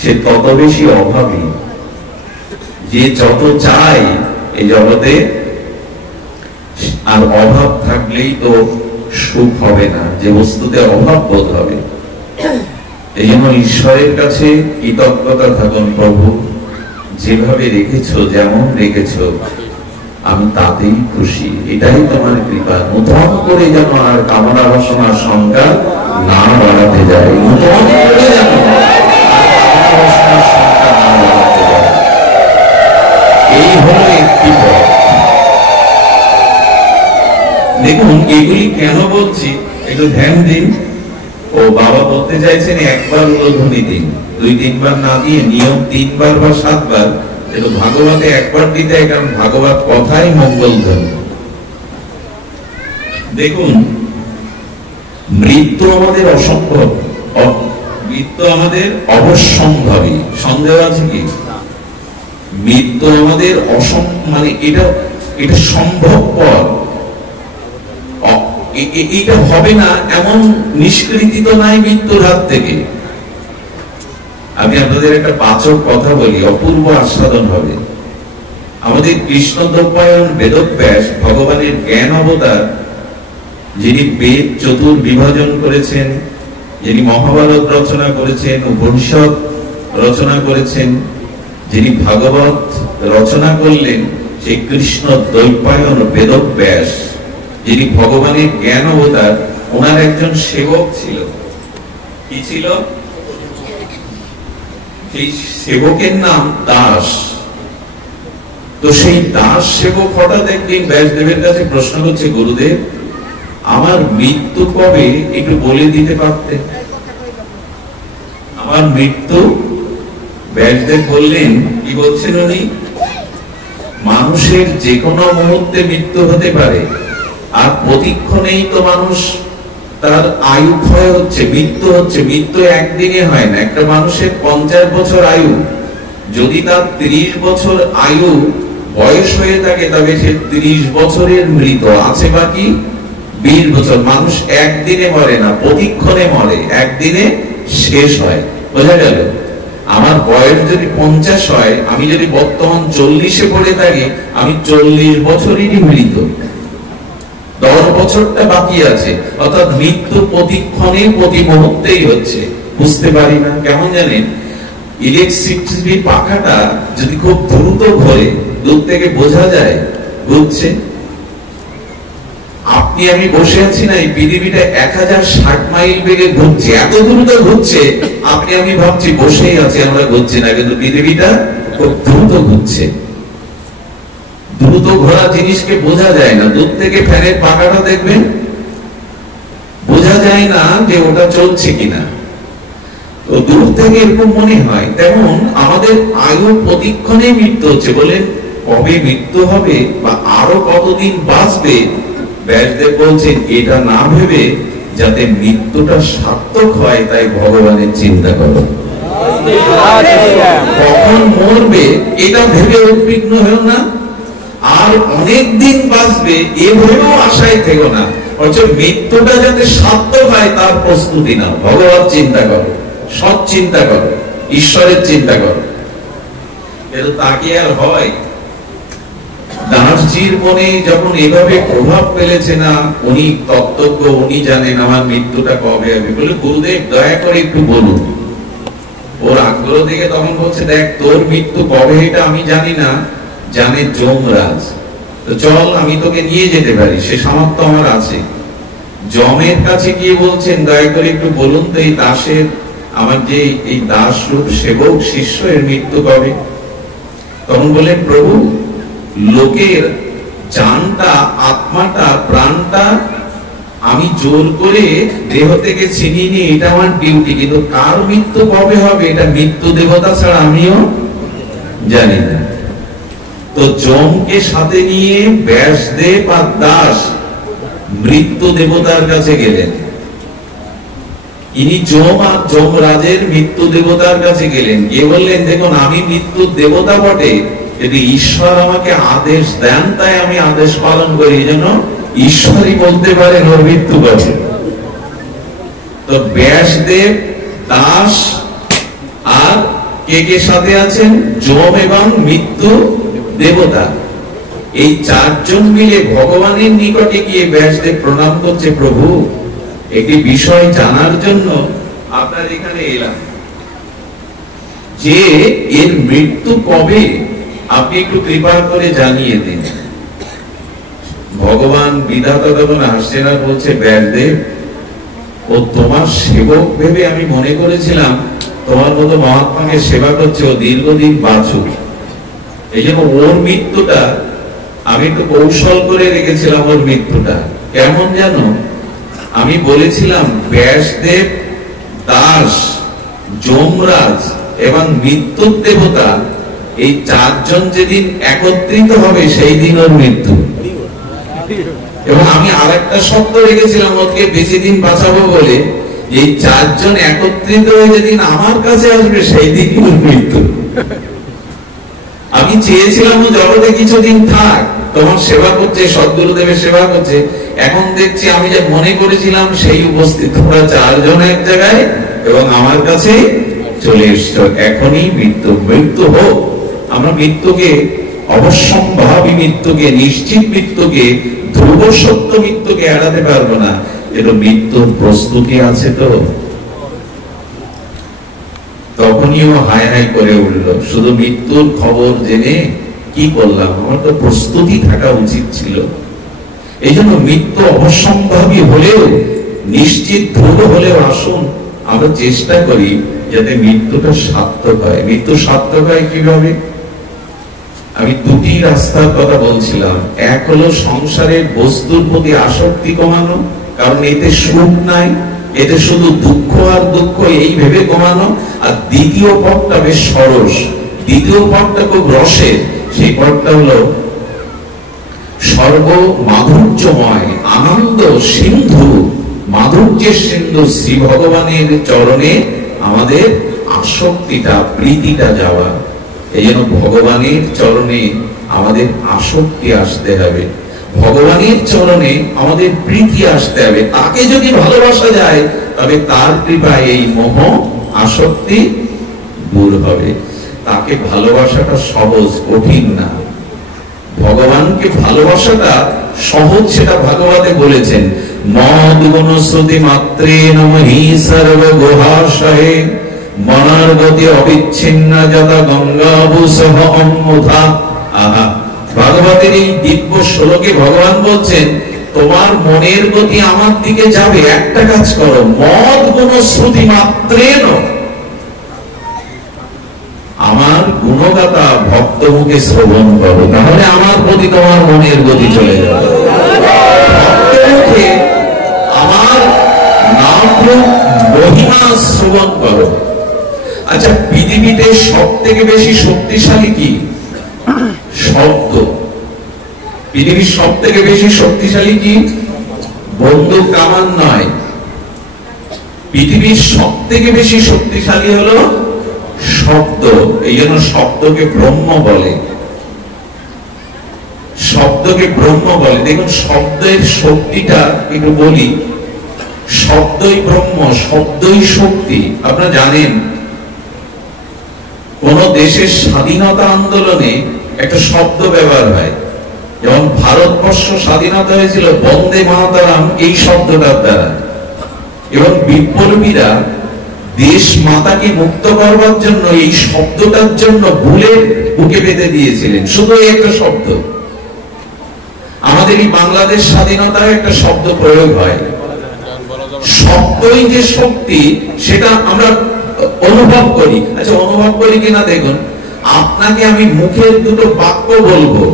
সে তত বেশি অভাবী। যে যত চায় এই জগতে, আর অভাব থাকলেই তো সুখ হবে না, যে বস্তুতে অভাব বোধ হবে। এই জন্য ঈশ্বরের কাছে কৃতজ্ঞতা থাকুন, প্রভু যেভাবে রেখেছো, যেমন রেখেছো আমি তাতেই খুশি, এটাই তোমার কৃপা। নূতন করে যেন আর কামনা বাসনার সংখ্যা না বাড়াতে যায়, নূতন করে যেন এই হলো একটি পথ। দেখুন এগুলি কেন বলছি একটু ধ্যান দিন। ও বাবা বলতে চাইছেন একবার উলোধ্বনি দিন, 2-3 বার না দিয়ে নিয়ম 3 বার বা 7 বার। একটু ভাগবতে একবার দিতে হয়, কারণ ভাগবত কথাই মঙ্গল ধ্বনি। দেখুন মৃত্যু আমাদের অসম্ভব, মৃত্যু আমাদের অবশ্যম্ভাবী। সন্দেহ আছে কি? মৃত্যু আমাদের মানে এটা সম্ভবপর, এটা হবে না এমন নিষ্কৃতি তো নাই মৃত্যুর হাত থেকে। আমি আপনাদের একটা বাচক কথা বলি, অপূর্ব আস্বাদন হবে। আমাদের কৃষ্ণদ্বৈপায়ন বেদব্যাস ভগবানের জ্ঞান অবতার, যিনি বেদ চতুর্বিভাজন করেছেন, যিনি মহাভারত রচনা করেছেন, উপনিষদ রচনা করেছেন, যিনি ভাগবত রচনা করলেন, সেই কৃষ্ণ দ্বৈপায়ন বেদব্যাস, যিনি ভগবানের জ্ঞান অবতার, ওনার একজন সেবক ছিল। কি ছিল? সেই সেবকের নাম দাস। তো সেই দাস সেবক হঠাৎ একদিন ব্যাসদেবের কাছে প্রশ্ন করছে, গুরুদেব আমার মৃত্যু কবে একটু বলে দিতে পারতেন, আমার মৃত্যু। ব্যাসদেব বললেন, কি বলছেন উনি? মানুষের যে কোনো মুহূর্তে মৃত্যু হতে পারে, আর প্রতিক্ষণেই তো মানুষ তার আয়ু ক্ষয় হচ্ছে, মৃত্যু হচ্ছে। মৃত্যু একদিনে হয় না। একটা মানুষের 50 বছর আয়ু, যদি তার 30 বছর আয়ু বয়স হয়ে থাকে, তবে সে 30 বছরের মৃত আছে, বাকি 20 বছর। মানুষ একদিনে মরে না, প্রতিক্ষণে মরে, একদিনে শেষ হয়। বোঝা গেল? আমার বয়স যদি 50 হয়, আমি যদি বর্তমান 40-এ পড়ে থাকি, আমি 40 বছরেরই মৃত, 10 বছরটা বাকি আছে। অর্থাৎ মৃত্যু প্রতিক্ষণে, প্রতি মুহূর্তেই হচ্ছে। বুঝতে পারি না কেমন জানেন, ইলেকট্রিসিটি পাখাটা যদি খুব দ্রুত ঘোরে, দূর থেকে বোঝা যায় ঘুরছে। আপনি আমি বসে আছি না, এই পৃথিবীটা 1060 মাইল বেগে ঘুরছে, এত দ্রুত ঘুরছে। আপনি আমি ভাবছি বসেই আছি, আমরা ঘুরছি না, কিন্তু পৃথিবীটা খুব দ্রুত ঘুরছে। দ্রুত ঘোরা জিনিসকে বোঝা যায় না। দূর থেকে ফ্যানের পাখাটা দেখবেন, বোঝা যায় না যে ওটা চলছে কিনা, তো দূর থেকে এরকম মনে হয়। তেমন আমাদের আয়ু প্রতিক্ষণে মৃত্যু হচ্ছে। বলেন কবে মৃত্যু হবে বা আরো কতদিন বাঁচবে, ব্যাসদেব বলছেন এটা না ভেবে যাতে মৃত্যুটা সার্থক হয় তাই ভগবানের চিন্তা করো। কখন মরবে এটা ভেবে উদ্বিগ্ন হও না, আর অনেক দিন বাঁচবে এ ভেবেও আশায় থেকো না, অথচ মৃত্যুটা যাতে সার্থক হয় তার প্রস্তুতি নাও। ভগবান চিন্তা করো, সৎ চিন্তা করো, ঈশ্বরের চিন্তা করো। কিন্তু তা কি আর হয়? দাসজির মনে যখন এভাবে প্রভাব ফেলেছে না, উনি তত্ত্বজ্ঞ, উনি জানেন আমার মৃত্যুটা কবে হবে, বলে গুরুদেব দয়া করে একটু বলুন। ওর আগ্রহ থেকে তখন বলছে, দেখ তোর মৃত্যু কবে এটা আমি জানি না, জানে যমরাজ। তো চল আমি তোকে নিয়ে যেতে পারি, সে সামর্থ্য আমার আছে। যমের কাছে গিয়ে বলছেন, দয়া করে একটু বলুন তো এই দাসের, আমার যে এই দাস রূপ সেবক শিষ্য, এর মৃত্যু কবে? তখন বলেন, প্রভু লোকের জানটা, আত্মাটা, প্রাণটা আমি জোর করে দেহ থেকে ছিনিয়ে নিয়ে এটা আমার ডিউটি, কিন্তু কার মৃত্যু কবে হবে এটা মৃত্যু দেবতা ছাড়া আমিও জানি না। তো যমকে সাথে নিয়ে ব্যাসদেব আর দাস মৃত্যু দেবতার কাছে গেলেন। ইনি যম আর যমরাজের মৃত্যু দেবতার কাছে গেলেন, গিয়ে বললেন, দেখুন আমি মৃত্যুর দেবতা বটে, যদি ঈশ্বর আমাকে আদেশ দেন তাই আমি আদেশ পালন করি, এই জন্য ঈশ্বরই বলতে পারেন ওর মৃত্যু কবে। তো ব্যাসদেব, দাস আর কে কে সাথে আছেন, যম এবং মৃত্যু দেবতা, এই চারজন মিলে ভগবানের নিকটে গিয়ে ব্যাসদেব প্রণাম করছে, প্রভু একটি বিষয় জানার জন্য আপনার এখানে এলাম, যে এর মৃত্যু কবে আপনি একটু কৃপা করে জানিয়ে দিন। ভগবান বিধাতা তখন হাসছেন আর বলছে, ব্যাসদেব ও তোমার সেবক ভেবে আমি মনে করেছিলাম তোমার মতো মহাত্মাকে সেবা করছে, ও দীর্ঘদিন বাঁচুক, এই জন্য ওর মৃত্যুটা আমি একটু কৌশল করে রেখেছিলাম। ওর মৃত্যুটা কেমন জানো, আমি বলেছিলাম ব্যাসদেব, দাস, যমরাজ এবং মৃত্যুর দেবতা এই চারজন যেদিন একত্রিত হবে সেই দিন ওর মৃত্যু। এবং আমি আরেকটা শব্দ রেখেছিলাম ওকে বেশি দিন বাঁচাবো বলে, এই চারজন একত্রিত হয়ে যেদিন আমার কাছে আসবে সেই দিন ওর মৃত্যু। আমি চেয়েছিলাম ও জগতে কিছুদিন থাক, তোমার সেবা করছে, সদ্গুরুদেবের সেবা করছে। এখন দেখছি আমি যে মনে করেছিলাম সেই উপস্থিত, তোমরা চারজন এক জায়গায় এবং আমার কাছে চলে এসছো। এখনই মৃত্যু, মৃত্যু হোক। আমরা মৃত্যুকে, অবশ্যম্ভাবী মৃত্যুকে, নিশ্চিত মৃত্যুকে, ধ্রুব সত্য মৃত্যুকে এড়াতে পারবো না, কিন্তু মৃত্যুর প্রস্তুতি আছে তো। তখনই ও হাই হাই করে উঠলো, শুধু মৃত্যুর খবর জেনে কি করলাম, আমার তো প্রস্তুতি থাকা উচিত ছিল। এই জন্য মৃত্যু অবশ্যম্ভাবী হলেও, নিশ্চিত ধ্রুব হলেও আসুন আমরা চেষ্টা করি যাতে মৃত্যুটা সার্থক হয়। মৃত্যু সার্থক হয় কিভাবে? আমি দুটি রাস্তার কথা বলছিলাম। এক হলো সংসারের বস্তুর প্রতি আসক্তি কমানো, কারণ এতে সুখ নাই, এতে শুধু দুঃখ আর দুঃখ, এই ভেবে কমানো। আর দ্বিতীয় পথটা বেশ সরস, দ্বিতীয় পথটা খুব রসের, সেই পথটা হলো সর্ব মাধুর্যময় আনন্দ সিন্ধু, মাধুর্যের সিন্ধু শ্রী ভগবানের চরণে আমাদের আসক্তিটা, প্রীতিটা যাওয়া। এই জন্য ভগবানের চরণে আমাদের আসক্তি আসতে হবে, ভগবানের চরণে আমাদের প্রীতি আসতে হবে। তাকে যদি ভালোবাসা যায় তবে তার কৃপায় এই মোহ আসক্তি দূর হবে। তাকে ভালোবাসাটা সহজ, কঠিন না। ভগবানকে ভালোবাসাটা সহজ, সেটা ভাগবতে বলেছেন, মদ্গুণ শ্রুতি মাত্রে নমহি সর্বগুহাশয়ে মনার্গতি অবিচ্ছিন্ন যথা গঙ্গাবুসহ অম্মুধা। আহা, ভাগবতের এই দিব্য শ্লোকে ভগবান বলছেন তোমার মনের গতি আমার দিকে যাবে, একটা কাজ করো, মদ গুণ শ্রুতি মাত্রেন আমার গুণগাতা ভক্ত মুখে শ্রবণ করো, তাহলে আমার প্রতি তোমার মনের গতি চলে যাবে। ভক্ত মুখে আমার নাম মহিমা শ্রবণ করো। আচ্ছা, পৃথিবীতে সব থেকে বেশি শক্তিশালী কি? শব্দ। পৃথিবীর সব থেকে বেশি শক্তিশালী কি? বন্দুক কামান নয়, পৃথিবীর সব থেকে বেশি শক্তিশালী হলো শব্দ। এই জন্য শব্দকে ব্রহ্ম বলে, শব্দকে ব্রহ্ম বলে। দেখুন শব্দের শক্তিটা একটু বলি, শব্দই ব্রহ্ম, শব্দই শক্তি। আপনারা জানেন কোন দেশের স্বাধীনতা আন্দোলনে একটা শব্দ ব্যবহার হয়, যেমন ভারতবর্ষ স্বাধীনতা হয়েছিল বন্দে মাতরম এই শব্দটার দ্বারা, এবং বিপ্লবীরা দেশ মাতাকে মুক্ত করবার জন্য এই শব্দটার জন্য বুলেট বুকে বেঁধে দিয়েছিলেন, শুধু একটা শব্দ। আমাদের এই বাংলাদেশ স্বাধীনতায় একটা শব্দ প্রয়োগ হয়, শব্দই যে শক্তি সেটা আমরা অনুভব করি। আচ্ছা, অনুভব করি কিনা দেখুন, আপনাকে আমি মুখের দুটো বাক্য বলবো,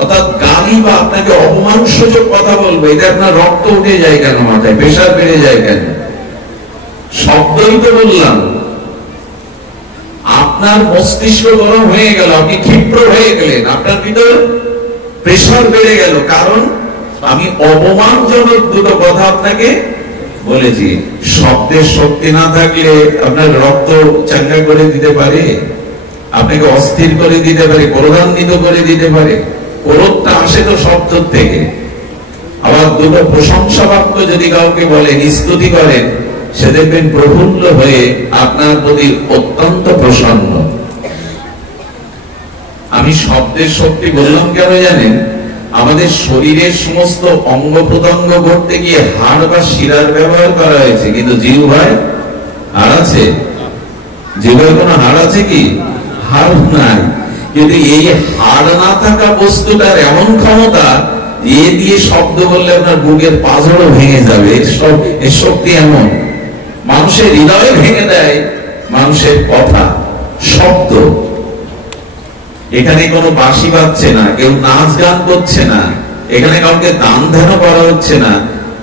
অর্থাৎ গালি বা আপনাকে অপমানসূচক কথা বলবো, এটা আপনার রক্ত উঠে যায় কেন, মাথায় প্রেসার বেড়ে যায় কেন? শব্দই তো বললাম। আপনার মস্তিষ্ক গরম হয়ে গেল, আপনি ক্ষিপ্র হয়ে গেলেন, আপনার ভিতর প্রেসার বেড়ে গেল, কারণ আমি অপমানজনক দুটো কথা আপনাকে বলেছি। শব্দের শক্তি না থাকলে আপনার রক্ত চাঙ্গা করে দিতে পারে, আপনাকে অস্থির করে দিতে পারে, ক্রোধান্বিত করে দিতে পারে। ক্রোধটা আসে তো শব্দ থেকে। আবার দুটো প্রশংসা বাক্য যদি কাউকে বলেন, স্তুতি করেন, সে দেখবেন প্রফুল্ল হয়ে আপনার প্রতি অত্যন্ত প্রসন্ন। আমি শব্দের শক্তি বললাম কেন জানেন? আমাদের শরীরের সমস্ত অঙ্গ প্রত্যঙ্গ করতে গিয়ে হাড় বা শিরার ব্যবহার করা হয়েছে, কিন্তু জিহ্বায় হাড় আছে? জিহ্বায় কোনো হাড় আছে কি? হাড় নাই। কিন্তু এই হাড় না থাকা বস্তুটার এমন ক্ষমতা, এ দিয়ে শব্দ বললে আপনার বুকের পাঁজরও ভেঙে যাবে। এর শক্তি এমন, মানুষের হৃদয় ভেঙে দেয় মানুষের কথা, শব্দ। এখানে কোনো বাঁশি বাজছে না, কেউ নাচ গান করছে না, এখানে কাউকে দান ধ্যান করা হচ্ছে না,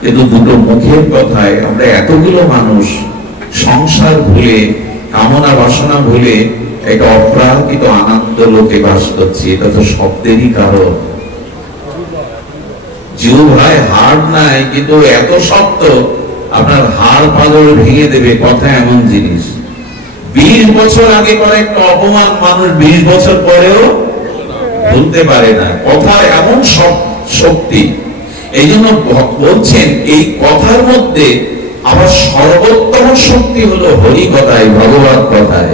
কিন্তু দুটো মুখের কথায় আমরা এতগুলো মানুষ সংসার ভুলে, কামনা বাসনা ভুলে একটা অপ্রাকৃত আনন্দ লোকে বাস করছি। এটা তো শব্দেরই কারণ। জিহ্বায় হাড় নাই, কিন্তু এত শক্ত, আপনার হাড় পাজর ভেঙে দেবে কথা, এমন জিনিস। 20 বছর আগে করে একটা অপমান মানুষ 20 বছর পরেও ভুলতে পারে না। কথা এমন শক্তি। এই জন্য বলছেন এই কথার মধ্যে আবার সর্বোত্তম শক্তি হলো হরি কথায়, ভগবত কথায়,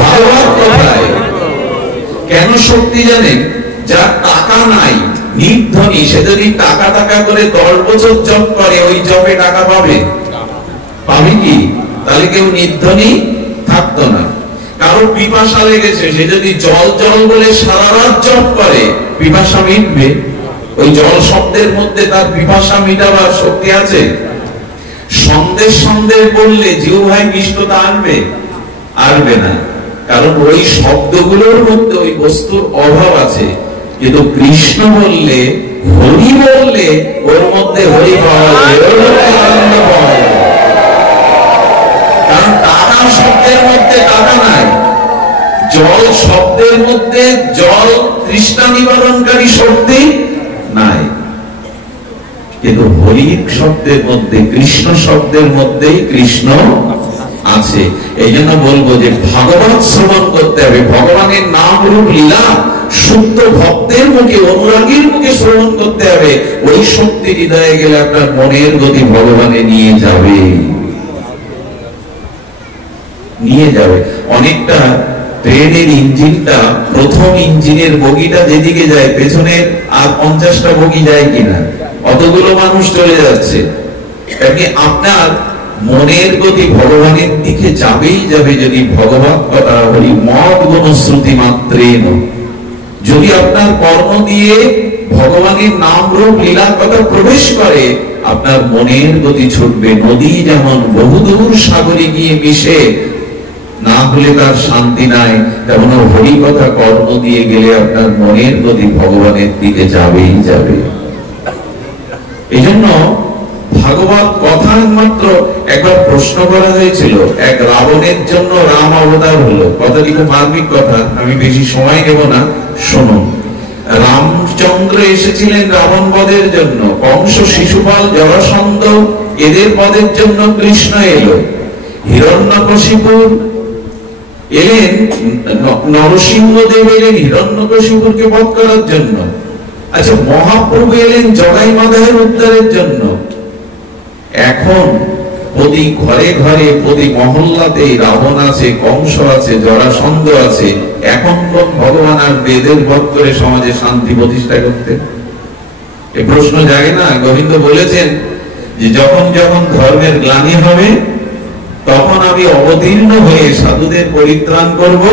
ভগবত কথায়। কেন শক্তি জানেন? যার টাকা নাই, নির্ধনী, সে যদি টাকা টাকা করে 10 বছর জপ করে, ওই জপে টাকা পাবে? পাবে কি? তাহলে কেউ নির্ধনী থাকতো না। কারো পিপাসা লেগেছে, সে যদি জল জল বলে সারা রাত জপ করে, পিপাসা মিটবে? ওই জল শব্দের মধ্যে তার পিপাসা মিটাবার শক্তি আছে? সন্দেশ সন্দেশ বললে জিহ্বায় মিষ্টতা আনবে? আসবে না, কারণ ওই শব্দগুলোর মধ্যে ওই বস্তুর অভাব আছে। কিন্তু কৃষ্ণ বললে, হরি বললে, ওর মধ্যে হরি পাওয়া যায়, ওর মধ্যে আনন্দ পাওয়া যায়। কারণ টাকা শব্দের মধ্যে টাকা নাই, জল শব্দের মধ্যে জল তৃষ্ণা নিবারণকারী শক্তি নাই, কিন্তু হরি শব্দের মধ্যে, কৃষ্ণ শব্দের মধ্যেই কৃষ্ণ আছে। এই জন্য বলবো যে ভগবত শ্রবণ করতে হবে, ভগবানের নাম রূপ লীলা শুদ্ধ ভক্তের মুখে, অনুরাগীর মুখে শ্রবণ করতে হবে। ওই শক্তি হৃদয়ে গেলে আপনার মনের গতি ভগবানে নিয়ে যাবে, নিয়ে যাবে। অনেকটা ট্রেনের ইঞ্জিনটা, প্রথম ইঞ্জিনের বগিটা যেদিকে যায়, পেছনের আর 50টা বগি যায় কিনা? অতগুলো মানুষ চলে যাচ্ছে। আপনার মনের গতি ভগবানের দিকে যাবেই যাবে যদি ভগবত কথা হরি মদ গুণ শ্রুতি মাত্রেন। যদি আপনার কর্ম দিয়ে ভগবানের নাম রূপ লীলার কথা প্রবেশ করে, আপনার মনের গতি ছুটবে। নদী যেমন বহুদূর সাগরে গিয়ে মিশে, না হলে তার শান্তি নাই, তেমন হরি কথা কর্ম দিয়ে গেলে আপনার মনের গতি ভগবানের দিকে যাবেই যাবে। এই জন্য ভাগবত কথা মাত্র একবার প্রশ্ন করা হয়েছিল, এক রাবণের জন্য রাম অবতার হলো। কথাটি খুব মার্মিক কথা, আমি বেশি সময় নেব না, শুনুন। রামচন্দ্র এসেছিলেন রাবণ বধের জন্য, কংস, শিশুপাল, জরাসন্ধ এদের বধের জন্য কৃষ্ণ এলো। হিরণ্যকশিপু এলেন, নরসিংহদেব এলেন হিরণ্যকশিপুরকে বধ করার জন্য। আচ্ছা, মহাপ্রভু এলেন জগাই মাধবের উদ্ধারের জন্য। এখন প্রতি ঘরে ঘরে, প্রতি মহল্লাতে রাবণ আছে, কংস আছে, জরাসন্ধ আছে। এখন কোন ভগবান আর বেদের বধ করে সমাজে শান্তি প্রতিষ্ঠা করতে? এ প্রশ্ন জাগে না? গোবিন্দ বলেছেন যে যখন যখন ধর্মের গ্লানি হবে, তখন আমি অবতীর্ণ হয়ে সাধুদের পরিত্রাণ করব।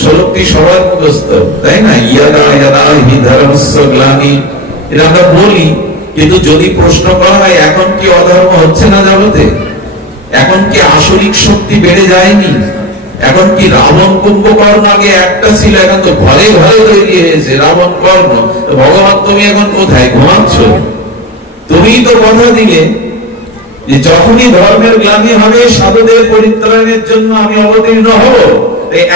শ্লোকটি সবার মুখস্থ, তাই না? ইয়াদা ইয়াদা হি ধর্মস্য গ্লানি, এটা আমরা বলি। কিন্তু যদি প্রশ্ন করা হয়, এখন কি অধর্ম হচ্ছে না জগতে? এখন কি আসরিক শক্তি বেড়ে যায়নি? এখন কি রাবণ কুম্ভকর্ণ আগে একটা ছিল, এখন তো ঘরে ঘরে তৈরি হয়েছে রাবণ কর্ণ। ভগবান তুমি এখন কোথায় ঘুমাচ্ছ? তুমি তো কথা দিলে যে যখনই ধর্মের গ্লানি হবে, সাধুদের পরিত্রাণের জন্য আমি অবতীর্ণ হব।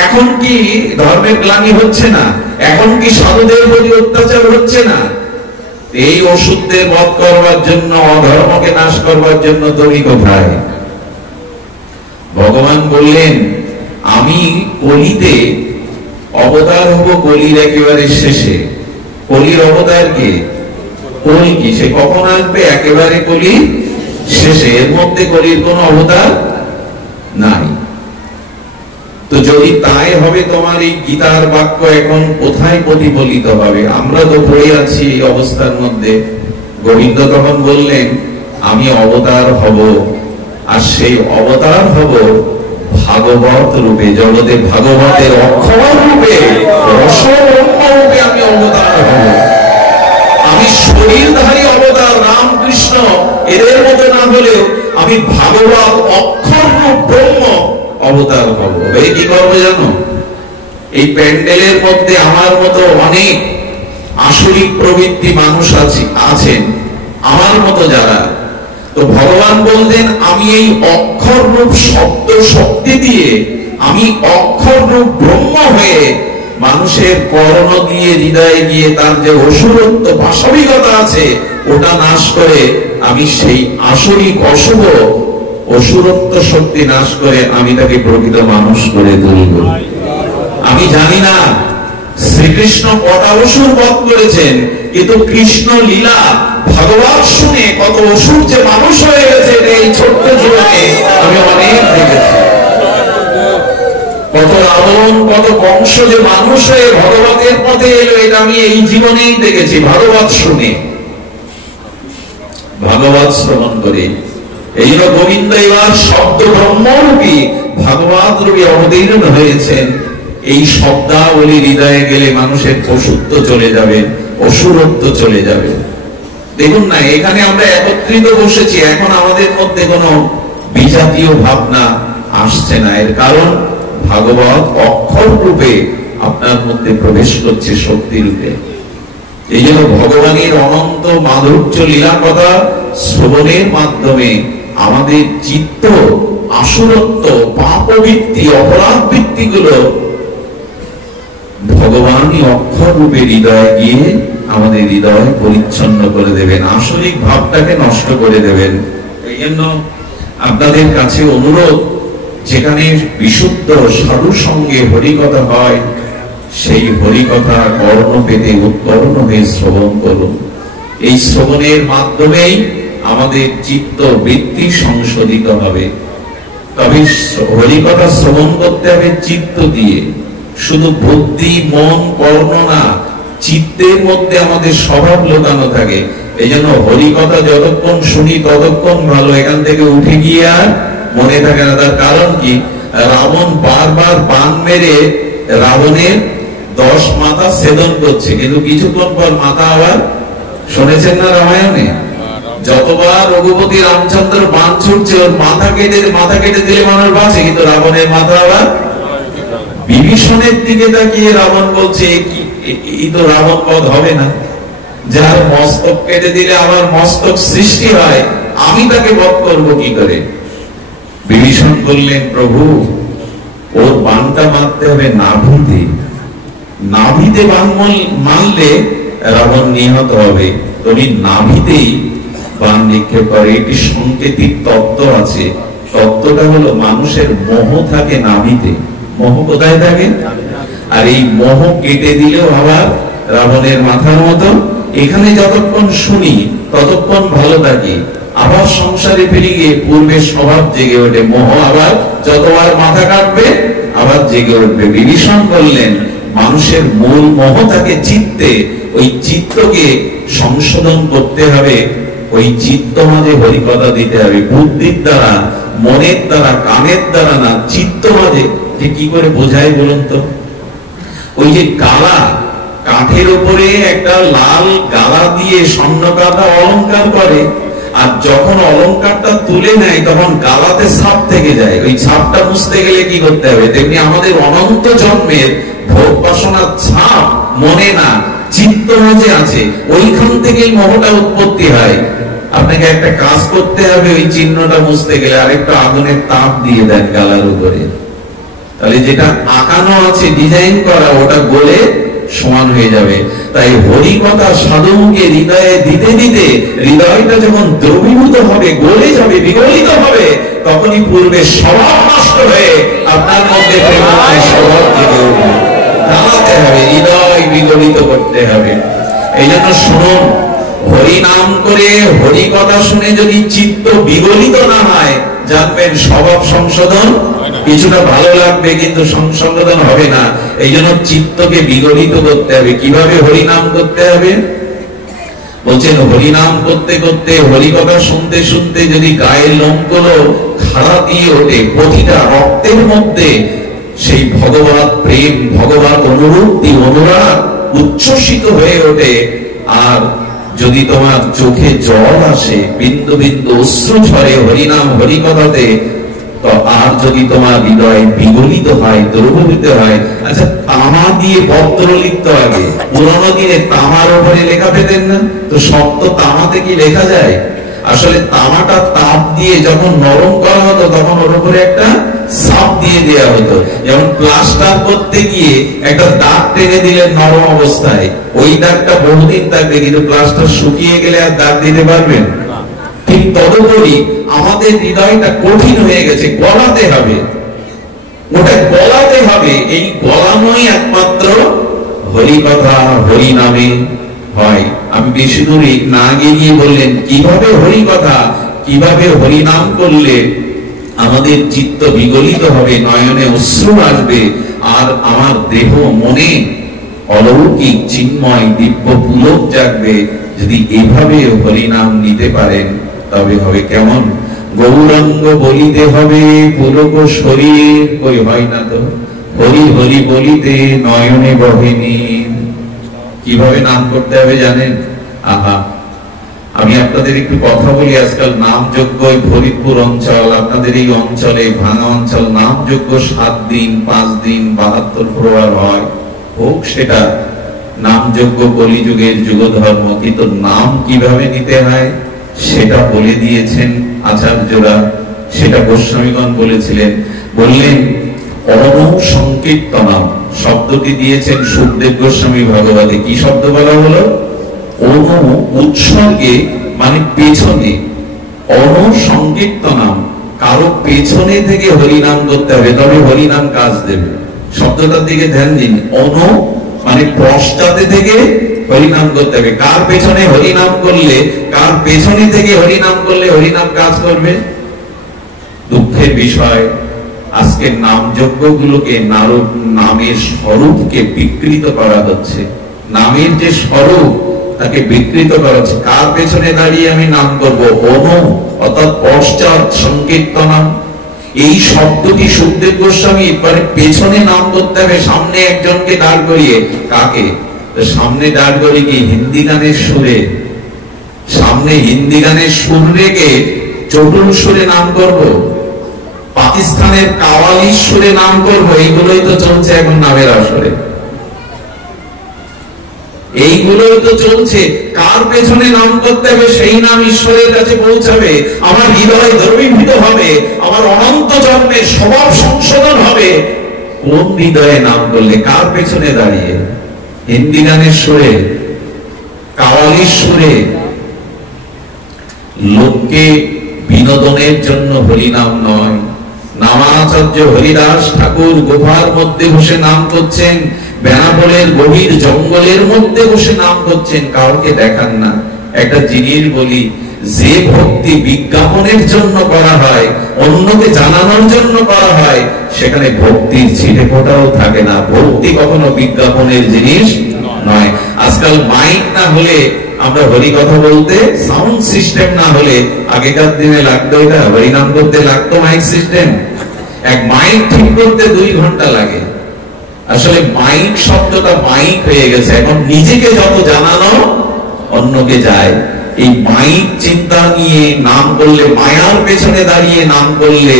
এখন কি ধর্মের গ্লানি হচ্ছে না? এখন কি সাধুদের প্রতি অত্যাচার হচ্ছে না? এই ওষুধদের বধ করবার জন্য, অধর্মকে নাশ করবার জন্য তুমি কোথায়? ভগবান বললেন, আমি কলিতে অবতার হব, কলির একেবারে শেষে। কলির অবতার কে? কল্কি। সে কখন আসবে? একেবারে কলির শেষে। এর মধ্যে কলির কোন অবতার নাই। তো যদি তাই হবে, তোমার এই গীতার বাক্য এখন কোথায় প্রতিফলিত হবে? আমরা তো পড়ে আছি এই অবস্থার মধ্যে। গোবিন্দ তখন বললেন, আমি অবতার হব, আর সেই অবতার হব ভাগবত রূপে, জগতে ভাগবতের অক্ষর রূপে, রসব্রহ্ম রূপে আমি অবতার হব। আমি শরীরধারী অবতার, রামকৃষ্ণ এদের মতো না হলেও আমি ভাগবত অক্ষর রূপ ব্রহ্ম অবতার হব। এই কি করবো জানো? এই প্যান্ডেলের মধ্যে আমার মতো অনেক আসরিক প্রবৃত্তি মানুষ আছেন, আমার মতো যারা। তো ভগবান বলতেন, আমি এই অক্ষর রূপ শব্দ শক্তি দিয়ে, আমি অক্ষর রূপ ব্রহ্ম হয়ে মানুষের কর্ণ দিয়ে, হৃদয়ে গিয়ে তার যে অসুরত্ব বাস্তবিকতা আছে ওটা নাশ করে আমি সেই আসরিক অশুভ অসুরত্ব শক্তি নাশ করে আমি তাকে প্রকৃত মানুষ করে তুলব। আমি জানি না শ্রীকৃষ্ণ কটা অসুর বধ করেছেন, কিন্তু কৃষ্ণ লীলা ভাগবত শুনে কত অসুর যে মানুষ হয়ে গেছে এই ছোট্ট জীবনে আমি অনেক দেখেছি। কত রাবণ, কত কংস যে মানুষ হয়ে ভগবতের পথে এলো, এটা আমি এই জীবনেই দেখেছি ভাগবত শুনে, ভাগবত শ্রবণ করে। এই জন্য গোবিন্দ এবার শব্দ ব্রহ্মরূপী ভাগবত রূপে অবতীর্ণ হয়েছেন। এই শব্দাবলী হৃদয়ে গেলে মানুষের পশুত্ব চলে যাবে, অসুরত্ব চলে যাবে। দেখুন না, এখানে আমরা একত্রিত বসেছি, এখন আমাদের মধ্যে কোনো বিজাতীয় ভাবনা আসছে না। এর কারণ ভাগবত অক্ষর রূপে আপনার মধ্যে প্রবেশ করছে, শক্তি রূপে। এই জন্য ভগবানের অনন্ত মাধুর্য লীলা কথা শ্রবণের মাধ্যমে আমাদের চিত্ত, আসুরত্ব, পাপবৃত্তি, অপরাধ বৃত্তিগুলো ভগবানই অক্ষর রূপে হৃদয়ে গিয়ে আমাদের হৃদয় পরিচ্ছন্ন করে দেবেন, আসরিক ভাবটাকে নষ্ট করে দেবেন। এই জন্য আপনাদের কাছে অনুরোধ, যেখানে বিশুদ্ধ সাধুর সঙ্গে হরিকথা হয়, সেই হরিকথা কর্ণ পেতে উৎকর্ণ হয়ে শ্রবণ করুন। এই শ্রবণের মাধ্যমেই আমাদের চিত্ত বৃত্তি সংশোধিত হবে। তবে হরিকথা শ্রবণ করতে হবে চিত্ত দিয়ে, শুধু বুদ্ধি, মন, কর্ণ না, চিত্তের মধ্যে আমাদের স্বভাব লোকানো থাকে। এই জন্য হরিকথা যতক্ষণ শুনি ততক্ষণ ভালো, এখান থেকে উঠে গিয়ে আর মনে থাকে না। তার কারণ কি? রাবণ বারবার বাণ মেরে রাবণের 10 মাথা ছেদন করছে, কিন্তু কিছুক্ষণ পর মাথা আবার, শুনেছেন না রামায়ণে, যতবার রঘুপতি রামচন্দ্র বাণ ছুটছে ওর মাথা কেটে দিলে মানুষ বাঁচে, কিন্তু রাবণের মাথা আবার। বিভীষণের দিকে তাকিয়ে রাবণ বলছে এই তো রাবণ বধ হবে না, যার মস্তক কেটে দিলে আবার মস্তক সৃষ্টি হয়, আমি তাকে বধ করবো কি করে? বিভীষণ বললেন, প্রভু ওর বাণটা মারতে হবে নাভিতে, নাভিতে বাণ মারলে রাবণ নিহত হবে, তুমি নাভিতেই বাণ নিক্ষেপ করে। এটি সাংকেতিক তত্ত্ব আছে, তত্ত্বটা হলো মানুষের মোহ থাকে নাভিতে। মোহ কোথায় থাকে? আর এই মোহ কেটে দিলেও আবার রাবণের মাথার মতো। এখানে যতক্ষণ শুনি ততক্ষণ ভালো থাকি, আবার সংসারে ফিরে গিয়ে পূর্বের স্বভাব জেগে ওঠে, মোহ আবার যতবার মাথা কাটবে আবার জেগে উঠবে। বিভীষণ বললেন, মানুষের মূল মোহ থাকে চিত্তে, ওই চিত্তকে সংশোধন করতে হবে, ওই চিত্ত মাঝে হরিকথা দিতে হবে, বুদ্ধির দ্বারা, মনের দ্বারা, কানের দ্বারা না, চিত্ত মাঝে। যে কি করে বোঝায় বলুন তো? ওই যে গালা, কাঠের উপরে একটা লাল গালা দিয়ে স্বর্ণকাটা অলংকার করে, আর যখন অলংকারটা তুলে নেয় তখন গালাতে ছাপ থেকে যায়, ওই ছাপটা মুছতে গেলে কি করতে হবে? তেমনি আমাদের অনন্ত জন্মের ভোগ বাসনার ছাপ মনে না, চিত্ত মাঝে আছে, ওইখান থেকেই মোহটা উৎপত্তি হয়। আপনাকে একটা কাজ করতে হবে, ওই চিহ্নটা মুছতে গেলে আরেকটা আগুনের তাপ দিয়ে দেন গালার উপরে, তাহলে যেটা আঁকানো আছে, ডিজাইন করা, ওটা গলে সমান হয়ে যাবে। তাই হরি কথা সাধুকে হৃদয়ে দিতে দিতে হৃদয়টা যখন দ্রবীভূত হবে, গলে যাবে, বিগলিত হবে, তখনই পূর্বে স্বভাব নষ্ট হয়ে আপনার মধ্যে প্রেমময় স্বভাব জেগে উঠবে। জানাতে হবে, হৃদয় বিগলিত করতে হবে। এই জন্য শুনুন, হরি নাম করে হরি কথা শুনে যদি চিত্ত বিগলিত না হয়, জানবেন স্বভাব সংশোধন কিছুটা ভালো লাগবে, কিন্তু সংশোধন হবে না। এই জন্য চিত্তকে বিগলিত করতে হবে। কিভাবে হরিনাম করতে হবে? বলছেন, হরিনাম করতে করতে, হরি কথা শুনতে শুনতে যদি গায়ের লোমগুলো খাড়া দিয়ে ওঠে, প্রতিটা রক্তের মধ্যে সেই ভগবত প্রেম, ভগবত অনুরক্তি, অনুরাগ উচ্ছ্বসিত হয়ে ওঠে, আর যদি তোমার চোখে জল আসে, বিন্দু বিন্দু অশ্রু ঝরে হরিনাম হরি কথাতে, তো আর যদি তোমার হৃদয় বিগলিত হয়, দ্রবীভূত হয়। আচ্ছা, তামা দিয়ে পত্র লিখতে হবে, পুরোনো দিনে তামার উপরে লেখা পেতেন না, তো শক্ত তামাতে কি লেখা যায়? আসলে তামাটা তাপ দিয়ে যখন নরম করা হতো, তখন ওর উপরে একটা ছাপ দিয়ে দেওয়া হতো। যেমন প্লাস্টার করতে গিয়ে একটা দাগ টেনে দিলেন নরম অবস্থায়, ওই দাগটা বহুদিন থাকবে, কিন্তু প্লাস্টার শুকিয়ে গেলে আর দাগ দিতে পারবেন? ঠিক তদুপরি আমাদের হৃদয়টা কঠিন হয়ে গেছে, গলাতে হবে, ওটা গলাতে হবে। এই গলানোই একমাত্র হরি কথা, হরি নামে হয়। আমি বেশি দূরে না গিয়ে বললেন, কিভাবে হরি কথা, কিভাবে হরি নাম করলে আমাদের চিত্ত বিগলিত হবে, নয়নে অশ্রু আসবে, আর আমার দেহ মনে অলৌকিক চিন্ময় দিব্য পুলক জাগবে। যদি এভাবে হরিনাম নিতে পারেন, তবে হবে কেমন? গৌরাঙ্গ বলিতে হবে পুলক শরীর, কই হয় না তো? হরি হরি বলিতে নয়নে বহেনি। কিভাবে নাম করতে হবে জানেন? আহা, আমি আপনাদের একটু কথা বলি। আজকাল নামযজ্ঞ ফরিদপুর অঞ্চল, আপনাদের এই অঞ্চলে, ভাঙা অঞ্চল, নামযজ্ঞ 7 দিন 5 দিন 72 প্রহর হয়। হোক সেটা নামযজ্ঞ, কলিযুগের যুগ ধর্ম, কিন্তু নাম কিভাবে নিতে হয় সেটা বলে দিয়েছেন আচার্যরা, সেটা গোস্বামীগণ বলেছিলেন। বললেন, অনুসংকীর্তনম শব্দটি দিয়েছেন সুখদেব গোস্বামী ভাগবতে। কি শব্দ বলা হলো? অনু উৎসর্গে, মানে পেছনে, অনুসংকীর্তনম, কারো পেছনে থেকে হরিনাম করতে হবে, তবে হরিনাম কাজ দেবে। শব্দটার দিকে ধ্যান দিন। অনু মানে পশ্চাতে থেকে হরিনাম করতে হবে। কার পেছনে হরিনাম করলে, কার পেছনে থেকে হরিনাম করলে হরিনাম কাজ করবে? দুঃখের বিষয়, আজকে নামযজ্ঞ গুলোকে নামের স্বরূপকে বিকৃত করা হচ্ছে। নামের যে স্বরূপ তাকে বিকৃত করা হচ্ছে। কার পেছনে দাঁড়িয়ে আমি নাম করব? অনু অর্থাৎ পশ্চাৎ সংকীর্তনম। এই শব্দটি সুখদেব গোস্বামী পেছনে নাম করতে হবে, সামনে একজনকে দাঁড় করিয়ে। কাকে? সামনে দাঁড় করিয়ে কি হিন্দি গানের সুরে, সামনে হিন্দি গানের সুর রেখে চটুল সুরে নাম করব, পাকিস্তানের কাওয়ালি সুরে নাম করব? এইগুলোই তো চলছে এখন নামের আসরে, এইগুলোই তো চলছে। কার পেছনে নাম করতে হবে? সেই নাম ঈশ্বরের কাছে পৌঁছাবে, আমার হৃদয় দ্রবীভূত হবে, আমার অনন্ত জন্মের স্বভাব সংশোধন হবে। কোন হৃদয়ে নাম করলে? কার পেছনে দাঁড়িয়ে? হিন্দি গানের সুরে, কাওয়ালির সুরে? লোককে বিনোদনের জন্য হরিনাম নয়। নামাচার্য হরিদাস ঠাকুর গুহার মধ্যে বসে নাম করছেন, বেনাপোলের গভীর জঙ্গলের মধ্যে বসে নাম করছেন, কাউকে দেখান না। একটা জিনিস বলি, যে ভক্তি বিজ্ঞাপনের জন্য করা হয়, অন্যকে জানানোর জন্য করা হয়, সেখানে ভক্তির ছিটে ফোঁটাও থাকে না। ভক্তি কখনো বিজ্ঞাপনের জিনিস নয়। আজকাল মাইক না হলে আমরা হরি কথা বলতে, সাউন্ড সিস্টেম না হলে, আগেকার দিনে লাগতো, এটা হরিনাম করতে লাগতো মাইক সিস্টেম। এক মাইক ঠিক করতে 2 ঘন্টা লাগে। আসলে মাইক শব্দটা মাইক হয়ে গেছে, এখন নিজেকে যত জানানো অন্যকে যায়। এই মাইক চিন্তা নিয়ে নাম করলে, মায়ার পেছনে দাঁড়িয়ে নাম করলে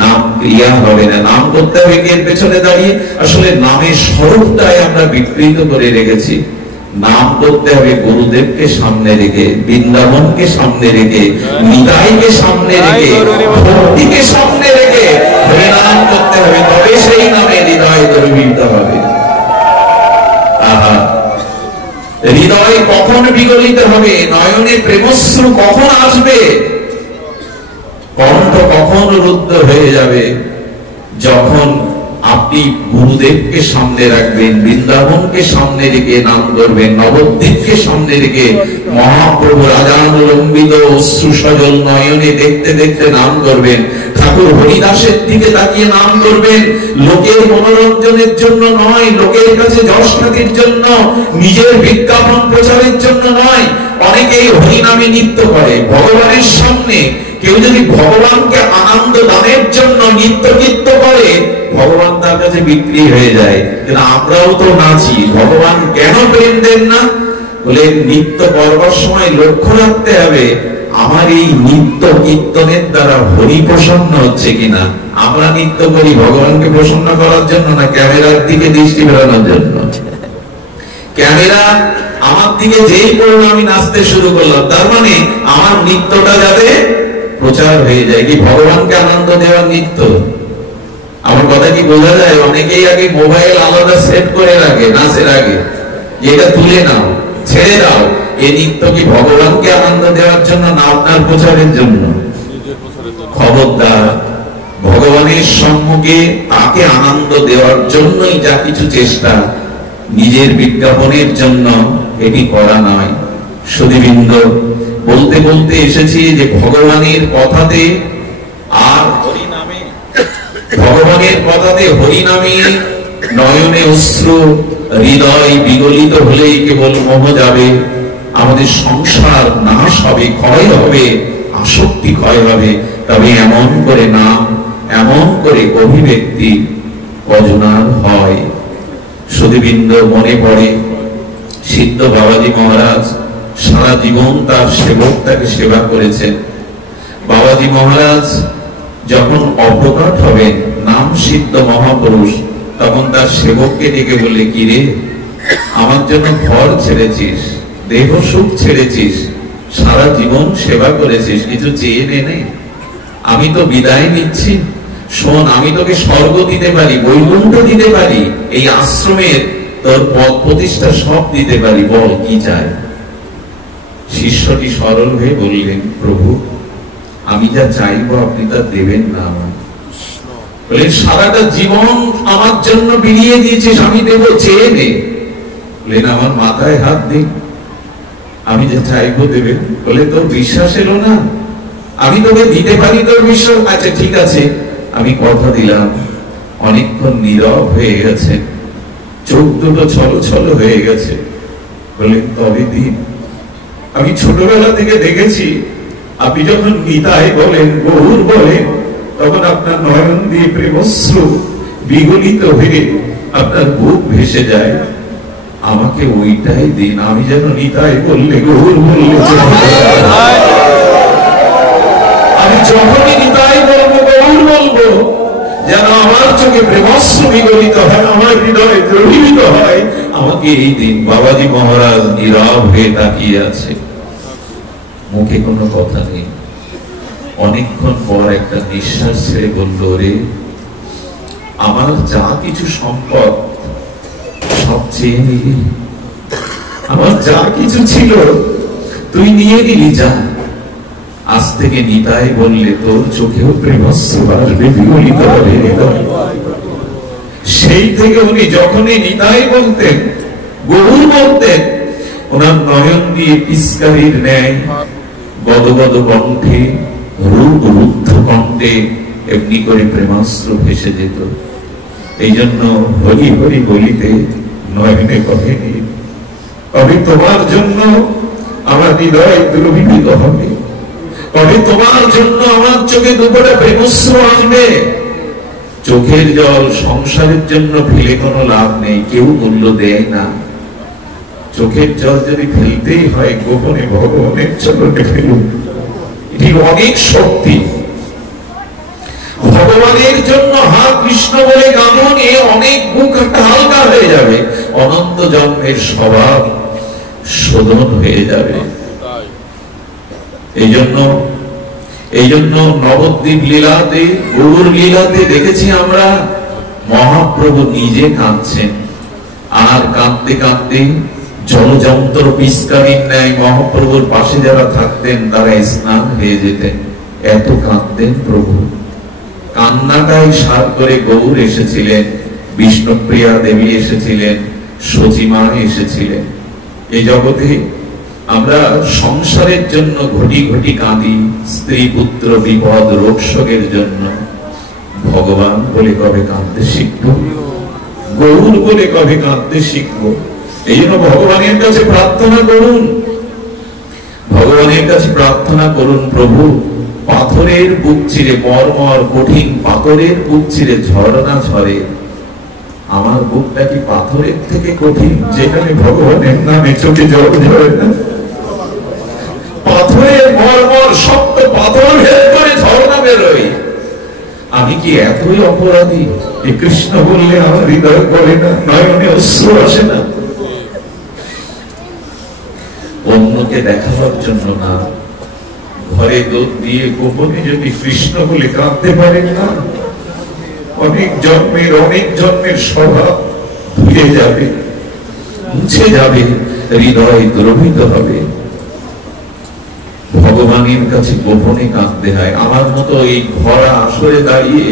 নাম ক্রিয়া হবে না। নাম করতে হবে কে পেছনে দাঁড়িয়ে? আসলে নামের স্বরূপটাই আমরা বিকৃত করে রেখেছি। নাম করতে হবে গুরুদেবকে সামনে রেখে, বৃন্দাবনকে সামনে রেখে, নিতাইকে সামনে রেখে, ভক্তিকে সামনে রেখে হরিনাম করতে হবে, তবে সেই নামে হৃদয় দ্রবীভূত হবে। আহা, হৃদয় কখন বিগলিত হবে, নয়নে প্রেমশ্রু কখন আসবে, কণ্ঠ কখন রুদ্ধ হয়ে যাবে? যখন আপনি গুরুদেবকে সামনে রাখবেন, বৃন্দাবনকে সামনে রেখে নাম করবেন, নবদ্বীপকে সামনে রেখে মহাপ্রভু রাজানুলম্বিত অশ্রু সজল নয়নে দেখতে দেখতে নাম করবেন, ঠাকুর হরিদাসের দিকে তাকিয়ে নাম করবেন। লোকের মনোরঞ্জনের জন্য নয়, লোকের কাছে যশ খ্যাতির জন্য, নিজের বিজ্ঞাপন প্রচারের জন্য নয়। অনেকেই হরিনামে নৃত্য করে ভগবানের সামনে। কেউ যদি ভগবানকে আনন্দ দানের জন্য নৃত্য গীত করে, ভগবান তার কাছে বিক্রি হয়ে যায়। কিন্তু আমরাও তো নাচি, ভগবান কেন প্রেম দেন না? বলে নৃত্য করবার সময় লক্ষ্য রাখতে হবে, আমার এই নৃত্য কীর্তনের দ্বারা হরি প্রসন্ন হচ্ছে কিনা। আমরা নৃত্য করি ভগবানকে প্রসন্ন করার জন্য না ক্যামেরার দিকে দৃষ্টি ফেরানোর জন্য? ক্যামেরা আমার দিকে যেই পড়লো আমি নাচতে শুরু করলাম, তার মানে আমার নৃত্যটা যাতে প্রচার হয়ে যায়। কি ভগবানকে আনন্দ দেওয়ার নৃত্য? আমার কথা কি বোঝা যায়? অনেকেই আগে মোবাইল আলাদা সেট করে রাখে নাচের আগে, এটা তুলে নাও, ছেড়ে দাও। এই নৃত্য কি ভগবানকে আনন্দ দেওয়ার জন্য না আপনার প্রচারের জন্য? খবরদার, ভগবানের সম্মুখে তাকে আনন্দ দেওয়ার জন্যই যা কিছু চেষ্টা, নিজের বিজ্ঞাপনের জন্য এটি করা নয়। সুধীবৃন্দ, বলতে বলতে এসেছি যে ভগবানের কথাতে আর হরিনামে, ভগবানের কথাতে হরিনামে নয়নে অশ্রু, হৃদয় বিগলিত হলেই কেবল মোহ যাবে, আমাদের সংসার নাশ হবে, ক্ষয় হবে, আসক্তি ক্ষয় হবে। তবে এমন করে নাম, এমন করে অভিব্যক্তি কজনার হয়। সুধীবৃন্দ, মনে পড়ে সিদ্ধ বাবাজি মহারাজ সারা জীবন তার সেবকটাকে সেবা করেছেন। বাবাজি মহারাজ যখন অবকাঠ হবেন, নাম সিদ্ধ মহাপুরুষ, তখন তার সেবককে ডেকে বলে, কি রে, আমার জন্য ঘর ছেড়েছিস, দেহ সুখ ছেড়েছিস, সারা জীবন সেবা করেছিস, কিছু চেয়ে নে, আমি তো বিদায় নিচ্ছি। শোন, আমি তোকে স্বর্গ দিতে পারি, বৈকুণ্ঠ দিতে পারি, এই আশ্রমের তোর পদ প্রতিষ্ঠা সব দিতে পারি, বল কি চাই? শিষ্যটি সরল হয়ে বললেন, প্রভু, আমি যা চাইবো আপনি তা দেবেন না আমার। বলেন, সারাটা জীবন আমার জন্য বিলিয়ে দিয়েছিস, আমি দেবো, চেয়ে নে। বলেন, আমার মাথায় হাত দিন, আমি যা চাইবো দেবেন। বলে, তোর বিশ্বাস এলো না? আমি তোকে দিতে পারি, তোর বিশ্বাস? আচ্ছা ঠিক আছে, আমি কথা দিলাম। অনেকক্ষণ নীরব হয়ে গেছে, চোখ দুটো ছলো ছলো হয়ে গেছে। বলেন, তবে দিন। আমি ছোটবেলা থেকে দেখেছি, আপনি যখন গীতায় বলেন, গৌর বলেন, তখন আপনার নয়ন দিয়ে প্রেমশ্রু বিগলিত হয়ে আপনার বুক ভেসে যায়। আমাকে ওইটাই দিন, আমি যেন নিতাই বললে গৌর বললে, আমি যখনই নিতাই বলবো গৌর বলবো, যেন আমার চোখে প্রেমশ্রু বিগলিত হয়, আমার হৃদয় দ্রবীভূত হয়। আমাকে এই দিন। বাবাজি মহারাজ নীরব হয়ে তাকিয়ে আছে, মুখে কোনো কথা নেই। অনেকক্ষণ পর একটা নিঃশ্বাস ছেড়ে বলল, রে আমার যা কিছু সম্পদ সব চেয়ে নিলি, আমার যা কিছু ছিল তুই নিয়ে নিলি, যা। আজ থেকে নিতাই বললে তোর চোখেও প্রেমশ্রু আসবে, বিগলিত হবে হৃদয়। সেই থেকে উনি যখনই নিতাই বলতেন, গৌর বলতেন, ওনার নয়ন দিয়ে পিস্কারির ন্যায় গদগদ কণ্ঠে, রুদ্ধ কণ্ঠে এমনি করে প্রেমাস্ত্র ভেসে যেত। এই জন্য হরি হরি বলিতে নয়নে কহেনি, কবে তোমার জন্য আমার হৃদয় দ্রবীভূত হবে, কবে তোমার জন্য আমার চোখে দুপুরে প্রেমস্র আসবে। চোখের জল সংসারের জন্য ফেলে কোনো লাভ নেই, কেউ মূল্য দেয় না। চোখের জল যদি ফেলতেই হয়, গোপনে ভগবানের চরণে ফেলুন, এটি অনেক শক্তি। ভগবানের জন্য হা কৃষ্ণ বলে গান এ অনেক বুক একটা হালকা হয়ে যাবে, অনন্ত জন্মের স্বভাব শোধন হয়ে যাবে। এই জন্য নবদ্বীপ লীলাতে, গৌর লীলাতে দেখেছি আমরা মহাপ্রভু নিজে কাঁদছেন, আর কাঁদতে কাঁদতে জলযন্ত্র পিস্কারির ন্যায় মহাপ্রভুর পাশে যারা থাকতেন তারা স্নান হয়ে যেতেন, এত কাঁদতেন প্রভু। কান্নাটাই সার করে গৌর এসেছিলেন, বিষ্ণুপ্রিয়া দেবী এসেছিলেন, সচিমা এসেছিলেন। এই জগতে আমরা সংসারের জন্য ঘটি ঘটি কাঁদি, স্ত্রী পুত্র বিপদ রোগ শোকের জন্য। ভগবান বলে কবে কাঁদতে শিখবো, গৌর বলে কবে কাঁদতে শিখবো। এই জন্য ভগবানের কাছে প্রার্থনা করুন, ভগবানের কাছে প্রার্থনা করুন, প্রভু পাথরের বুক চিরে, মর্মর কঠিন পাথরের বুক চিরে ঝর্ণা ঝরে, আমার বুকটা কি পাথরের থেকে কঠিন, যেখানে ভগবানের নামে চোখে জল ঝরে না? পাথরের মর্মর শক্ত পাথর ভেদ করে ঝর্ণা বেরোয়। আমি কি এতই অপরাধী? কৃষ্ণ বললে আমার হৃদয় করে না, নয়নে অশ্রু আসে না? অন্যকে দেখাবার জন্য না, ঘরে দুধ দিয়ে গোপনে যদি কৃষ্ণ বলে কাঁদতে পারেন না, অনেক জন্মের স্বভাব ধুয়ে যাবে, মুছে যাবে, হৃদয় দ্রবিত হবে। ভগবানের কাছে গোপনে কাঁদতে হয়। আমার মতো এই ঘোড়া আসরে দাঁড়িয়ে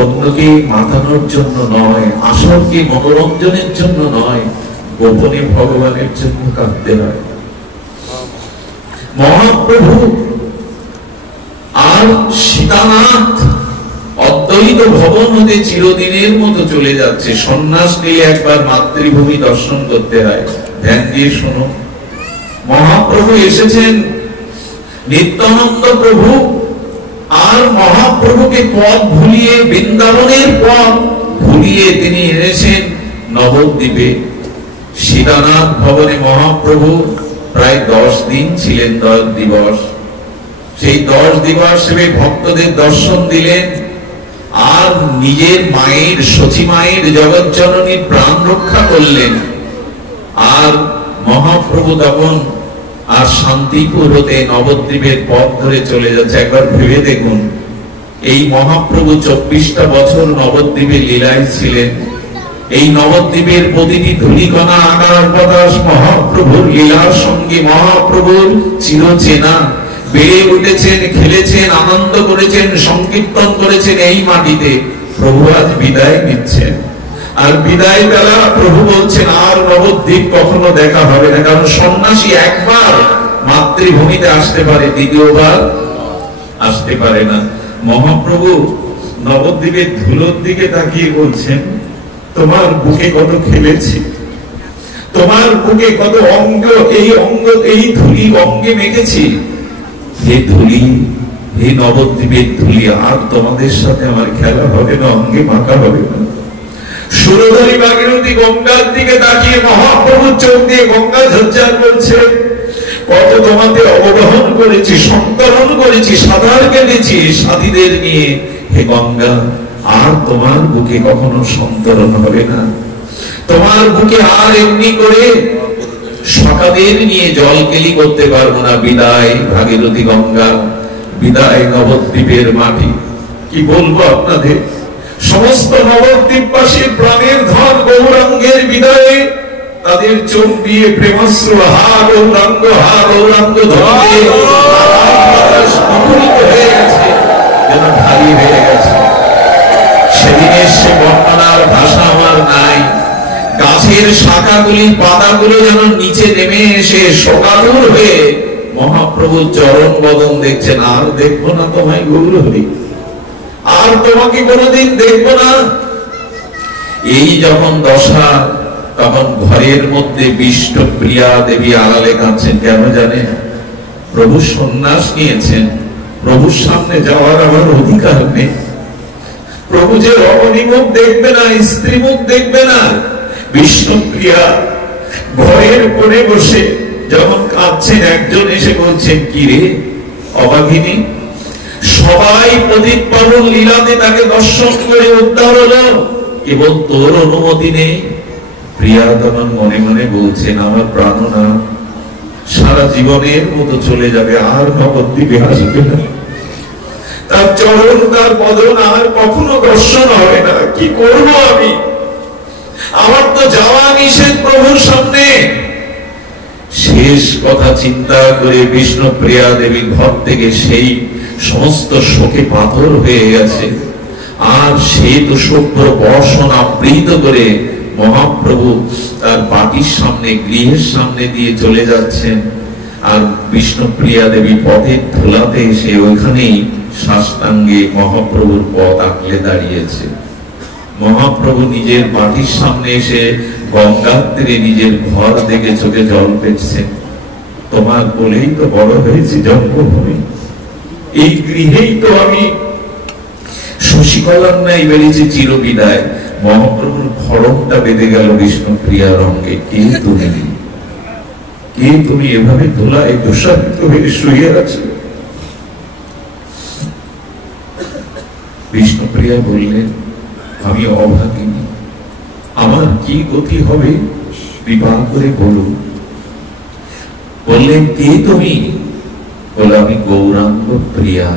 অন্যকে মাতানোর জন্য নয়, আসরকে মনোরঞ্জনের জন্য নয়, গোপনে ভগবানের জন্য কাঁদতে হয়। মহাপ্রভু আর সীতানাথ অদ্বৈত ভবন হতে চিরদিনের মতো চলে যাচ্ছে। সন্ন্যাস নিয়ে একবার মাতৃভূমি দর্শন করতে হয়, ধ্যান দিয়ে শোনো। মহাপ্রভু এসেছেন, নিত্যানন্দ প্রভু আর মহাপ্রভুকে পথ ভুলিয়ে, বৃন্দাবনের পথ ভুলিয়ে তিনি এনেছেন নবদ্বীপে। সীতানাথ ভবনে মহাপ্রভু প্রায় 10 দিন ছিলেন, 10 দিবস। সেই 10 দিবস ভক্তদের দর্শন দিলেন, আর নিজের মায়ের, সচিমায়ের, জগৎজননীর প্রাণ রক্ষা করলেন। আর মহাপ্রভু তখন আর শান্তিপুর হতে নবদ্বীপের পথ ধরে চলে যাচ্ছে। একবার ভেবে দেখুন, এই মহাপ্রভু 24টা বছর নবদ্বীপে লীলায় ছিলেন। এই নবদ্বীপের প্রতিটি ধূলিকণা, আকার বাতাস মহাপ্রভুর লীলার সঙ্গে মহাপ্রভুর চিরচেনা। বেড়ে উঠেছেন, খেলেছেন, আনন্দ করেছেন, সংকীর্তন করেছেন এই মাটিতে। প্রভু আজ বিদায় নিচ্ছেন, আর বিদায় বেলা প্রভু বলছেন আর নবদ্বীপ কখনো দেখা হবে না। কারণ সন্ন্যাসী একবার মাতৃভূমিতে আসতে পারে, দ্বিতীয়বার আসতে পারে না। মহাপ্রভু নবদ্বীপের ধুলোর দিকে তাকিয়ে বলছেন, তোমার বুকে কত খেলেছি, তোমার বুকে কত অঙ্গ, এই অঙ্গ, এই ধুলি অঙ্গে মেখেছি। যে ধুলি এই নবদ্বীপের ধুলি আর তোমাদের সাথে আমার খেলা হবে না, অঙ্গে মাখা হবে না। সুরধরি ভাগীরথী গঙ্গার দিকে তাকিয়ে মহাপ্রভু চোখ দিয়ে গঙ্গা ঝরঝর করছে। কত তোমাদের অবগাহন করেছি, সন্তরণ করেছি, সাঁতার কেটেছি সাথীদের নিয়ে। হে গঙ্গা, আর তোমার বুকে কখনো সন্তরণ হবে না। তোমার বুকে আর এমনি করে সকাদের নিয়ে জল কেলি করতে পারবো না। বিদায় ভাগীরথী গঙ্গা, বিদায় নবদ্বীপের মাটি। কি বলবো আপনাদের, সমস্ত নবদ্বীপবাসীর প্রাণের ধন গৌরাঙ্গের বিদায়ে তাদের চোখ দিয়ে প্রেমাশ্রু হা গৌরাঙ্গ, হা গৌরাঙ্গ ধরে হয়ে গেছে, যেন ভারী হয়ে গেছে। সেদিনের সে বর্ণনার ভাষা আমার নাই। গাছের শাখাগুলি পাতাগুলো যেন নিচে নেমে এসে শোকাতুর হয়ে মহাপ্রভুর চরণ বদন দেখছেন। আর দেখবো না তোমায় গৌরহরি, আর তোমাকে কোনোদিন দেখবো না। এই যখন দশা, তখন ঘরের মধ্যে বিষ্ণুপ্রিয়া দেবী আড়ালে কাঁদছেন। কেন জানে? প্রভু সন্ন্যাস নিয়েছেন, প্রভুর সামনে যাওয়ার আমার অধিকার নেই। প্রভু যে রমণী মুখ দেখবে না, স্ত্রী মুখ দেখবে না। বিষ্ণুপ্রিয়া ঘরের কোণে বসে যখন কাঁদছেন, একজন এসে বলছেন, কি রে অবাগিনী, সবাই প্রদীপ বাবুর লীলাতে তাকে দর্শন করে উদ্ধার হলো, এবং তোর অনুমতি নেই। প্রিয়া তখন মনে মনে বলছেন, আমার প্রাণনাথ সারা জীবনের মতো চলে যাবে, আর নবদ্বীপে আসবে না। তার চরণ, তার বদন আর কখনো দর্শন হবে না। কি করবো আমি? আমার তো যাওয়া নিষেধ প্রভুর সামনে। শেষ কথা চিন্তা করে বিষ্ণুপ্রিয়া দেবী ঘর থেকে সেই সমস্ত শোকে পাথর হয়ে গেছে। আর সে তো শুভ্র বর্ষণ আবৃত করে মহাপ্রভু তার বাটির সামনে, গৃহের সামনে দিয়ে চলে যাচ্ছেন। আর বিষ্ণুপ্রিয়া দেবী পথের ধুলাতে এসে ওইখানেই সাষ্টাঙ্গে মহাপ্রভুর পথ আঁকলে দাঁড়িয়েছে। মহাপ্রভু নিজের বাটির সামনে এসে গঙ্গার তীরে নিজের ঘর দেখে চোখে জল পেয়েছেন। তোমার বলেই তো বড় হয়েছি জন্মভূমি, এই গৃহেই তো আমি শশীকলার নাই বেরিয়েছি চিরবিদায়। মহাপ্রভুর খড়মটা বেঁধে গেল বিষ্ণুপ্রিয়ার অঙ্গে। কে তুমি? কে তুমি এভাবে ধুলায় দোষান্বিত হয়ে শুয়ে আছো? বিষ্ণুপ্রিয়া বললেন, আমি অভাগিনী, আমার কি গতি হবে কৃপা করে বলুন। বললেন, কে তুমি? বলে, আমি গৌরাঙ্গ প্রিয়া।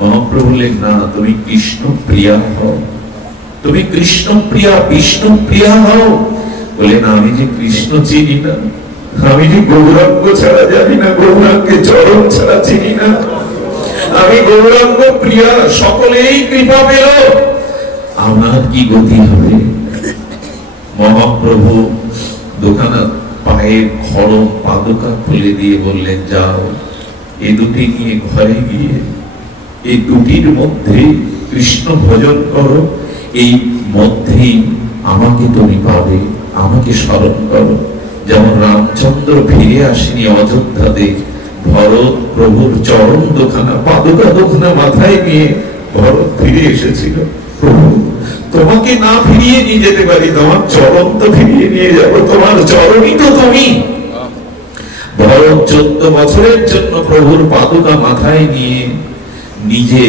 মহাপ্রভু বললেন, না, তুমি কৃষ্ণ প্রিয়া হও। তুমি কৃষ্ণ প্রিয়া, বিষ্ণু প্রিয়া হও। বলে, না, আমি যে কৃষ্ণ চিনি না, আমি যে গৌরাঙ্গ ছাড়া জানি না, গৌরাঙ্গের চরণ ছাড়া চিনি না। আমি গৌরাঙ্গ প্রিয়া, সকলেই কৃপা পেল, আমার কি গতি হবে? মহাপ্রভু দোকানা পায়ের খড়ম পাদুকা খুলে দিয়ে বললেন, যাও, এই দুটি নিয়ে ঘরে গিয়ে এই দুটির মধ্যে কৃষ্ণ ভজন করো। এই মধ্যেই আমাকে তুমি পাবে, আমাকে স্মরণ করো। যেমন রামচন্দ্র ফিরে আসেনি অযোধ্যাতে, ভরত প্রভুর চরণ দোকানা পাদুকা দোকানা মাথায় নিয়ে ভরত ফিরে এসেছিল। প্রভু, তোমাকে না ফিরিয়ে নিয়ে যেতে পারি, তোমার চরণ তো ফিরিয়ে নিয়ে যাবো, তোমার চরণই তো তুমি। ভরত 14 বছরের জন্য প্রভুর পাদুকা মাথায় নিয়ে নিজে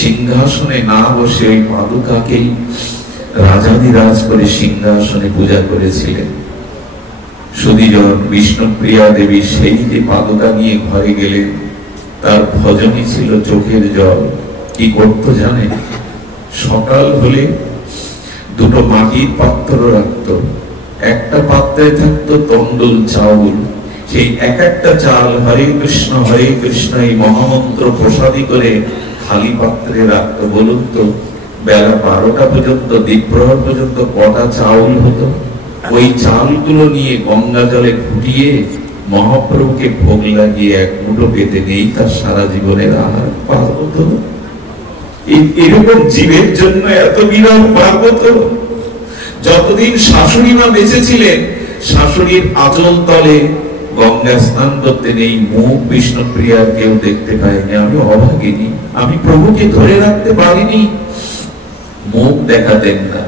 সিংহাসনে না বসে ওই পাদুকাকেই রাজাধিরাজ করে সিংহাসনে পূজা করেছিলেন। সুধীজন বিষ্ণুপ্রিয়া দেবী সেই যে পাদুকা নিয়ে ঘরে গেলেন, তার ভজনই ছিল চোখের জল। কি করতো জানে? সকাল হলে দুটো মাটির পাত্র রাখত, একটা পাত্রে থাকতো তন্ডুল চাউল। সেই এক একটা চাল হরে কৃষ্ণ এই মহামন্ত্র প্রসাদী করে খালি পাত্রে রাখতো। বলুন তো, বেলা 12টা পর্যন্ত, দ্বীপ্রহর পর্যন্ত কটা চাউল হতো? ওই চালগুলো নিয়ে গঙ্গা জলে ফুটিয়ে মহাপ্রভুকে ভোগ লাগিয়ে এক মুঠো পেতে নেই তার সারা জীবনের আহার পার হতো। এরকম জীবের জন্য এত বিরাম পার হতো। যতদিন শাশুড়ি মা বেঁচে ছিলেন, শাশুড়ির আঁচল তলে গঙ্গা স্নান করতেন, এই মুখ বিষ্ণুপ্রিয়ার কেউ দেখতে পায়নি। আমি অভাগিনী, আমি প্রভুকে ধরে রাখতে পারিনি, মুখ দেখাতেন না।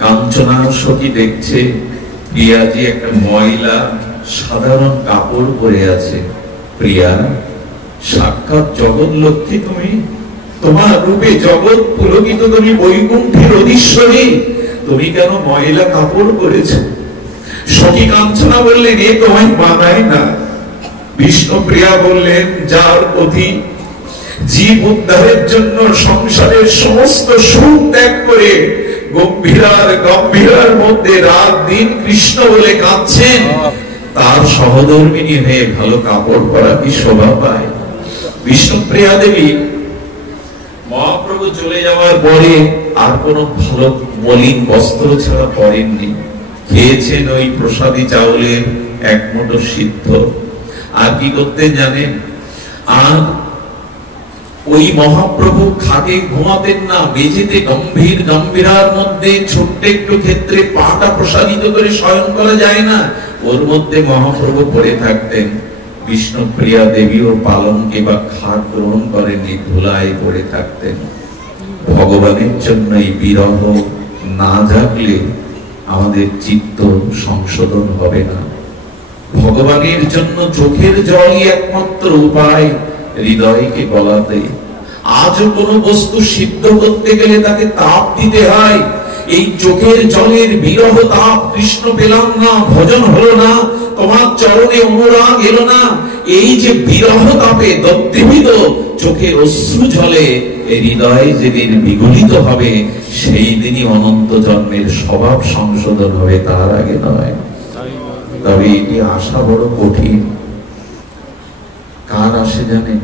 কাঞ্চনা সখী দেখছে প্রিয়াজি একটা ময়লা সাধারণ কাপড় পরে আছে। প্রিয়া, সাক্ষাৎ জগৎ লক্ষ্মী তুমি, তোমার রূপে জগৎ পুলকিত, তুমি বৈকুণ্ঠের অধীশ্বরী, তুমি কেন ময়লা কাপড় পরেছ? সখী কাঞ্চনা বললেন, এ তোমায় মানায় না। বিষ্ণুপ্রিয়া বললেন, যার প্রতি জীব উদ্ধারের জন্য সংসারের সমস্ত সুখ ত্যাগ করে গম্ভীরার মধ্যে রাত দিন কৃষ্ণ বলে কাঁদছেন, তার সহধর্মিনী হয়ে ভালো কাপড় পরা কি শোভা পায়? বিষ্ণুপ্রিয়া দেবী মহাপ্রভু চলে যাওয়ার পরে আর কোন ভালো মলিন বস্ত্র ছাড়া পরেননি। খেয়েছেন ওই প্রসাদী চাউলের এক মুঠো সিদ্ধ। আর কি করতে জানেন? আর ওই মহাপ্রভু খাটে ঘুমাতেন না, মেঝেতে গম্ভীরার মধ্যে ছোট্ট একটু ক্ষেত্রে পাটা প্রসাদিত করে শয়ন করা যায় না, ওর মধ্যে মহাপ্রভু পড়ে থাকতেন। বিষ্ণুপ্রিয়া দেবীও পালঙ্কে বা খাট গ্রহণ করেননি, ধুলায় পড়ে থাকতেন। ভগবানের জন্য এই বিরহ না জাগলে আমাদের চিত্ত সংশোধন হবে না। ভগবানের জন্য চোখের জলই একমাত্র উপায় হৃদয়কে গলাতে। আজও কোন বস্তু সিদ্ধ করতে গেলে তাকে তাপ দিতে হয়। এই চোখের জলের বিরহ তাপ, কৃষ্ণ পেলাম না, ভজন হলো না, তোমার চরণে অনুরাগ এলো না, এই যে বিরহ তাপে দগ্ধীভূত চোখের অশ্রু জলে হৃদয় যেদিন বিগলিত হবে, সেই দিনই অনন্ত জন্মের স্বভাব সংশোধন হবে, তার আগে নয়। তবে এটি আশা বড় কঠিন। কার আসে জানেন?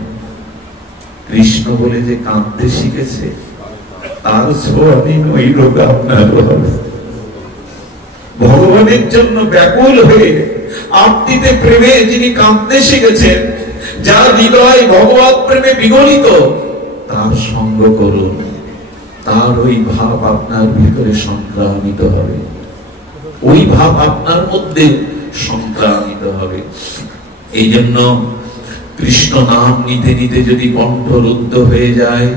কৃষ্ণ বলে যে কাঁদতে শিখেছে, তার সোয়াধীন ওই রোগ আপনার হবে। ভগবানের জন্য ব্যাকুল হয়ে আপ্তিতে প্রেমে যিনি কাঁদতে শিখেছেন, যার হৃদয় ভগবত প্রেমে বিগলিত, তার সঙ্গ করুন, তার ওই ভাব আপনার ভিতরে সংক্রামিত হবে, ওই ভাব আপনার মধ্যে সংক্রামিত হবে। এই জন্য কৃষ্ণ নাম নিতে নিতে যদি কণ্ঠ রুদ্ধ হয়ে যায়,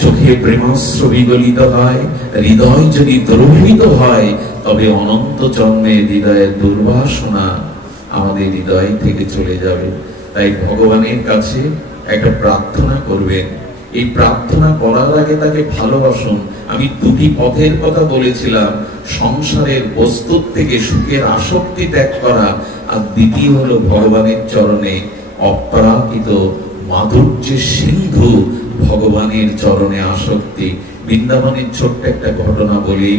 চোখে প্রেমাশ্রু বিগলিত হয়, হৃদয় যদি দ্রবিত হয়, তবে অনন্ত জন্মে হৃদয়ের দুর্বাসনা আমাদের হৃদয় থেকে চলে যাবে। তাই ভগবানের কাছে একটা প্রার্থনা করবেন। এই প্রার্থনা করার আগে তাকে ভালোবাসুন। আমি দুটি পথের কথা বলেছিলাম, সংসারের বস্তুর থেকে সুখের আসক্তি ত্যাগ করা, আর দ্বিতীয় হলো ভগবানের চরণে অপ্রাকৃত মাধুর্যের সিন্ধু ভগবানের চরণে আসক্তি। বৃন্দাবনের ছোট্ট একটা ঘটনা বলি।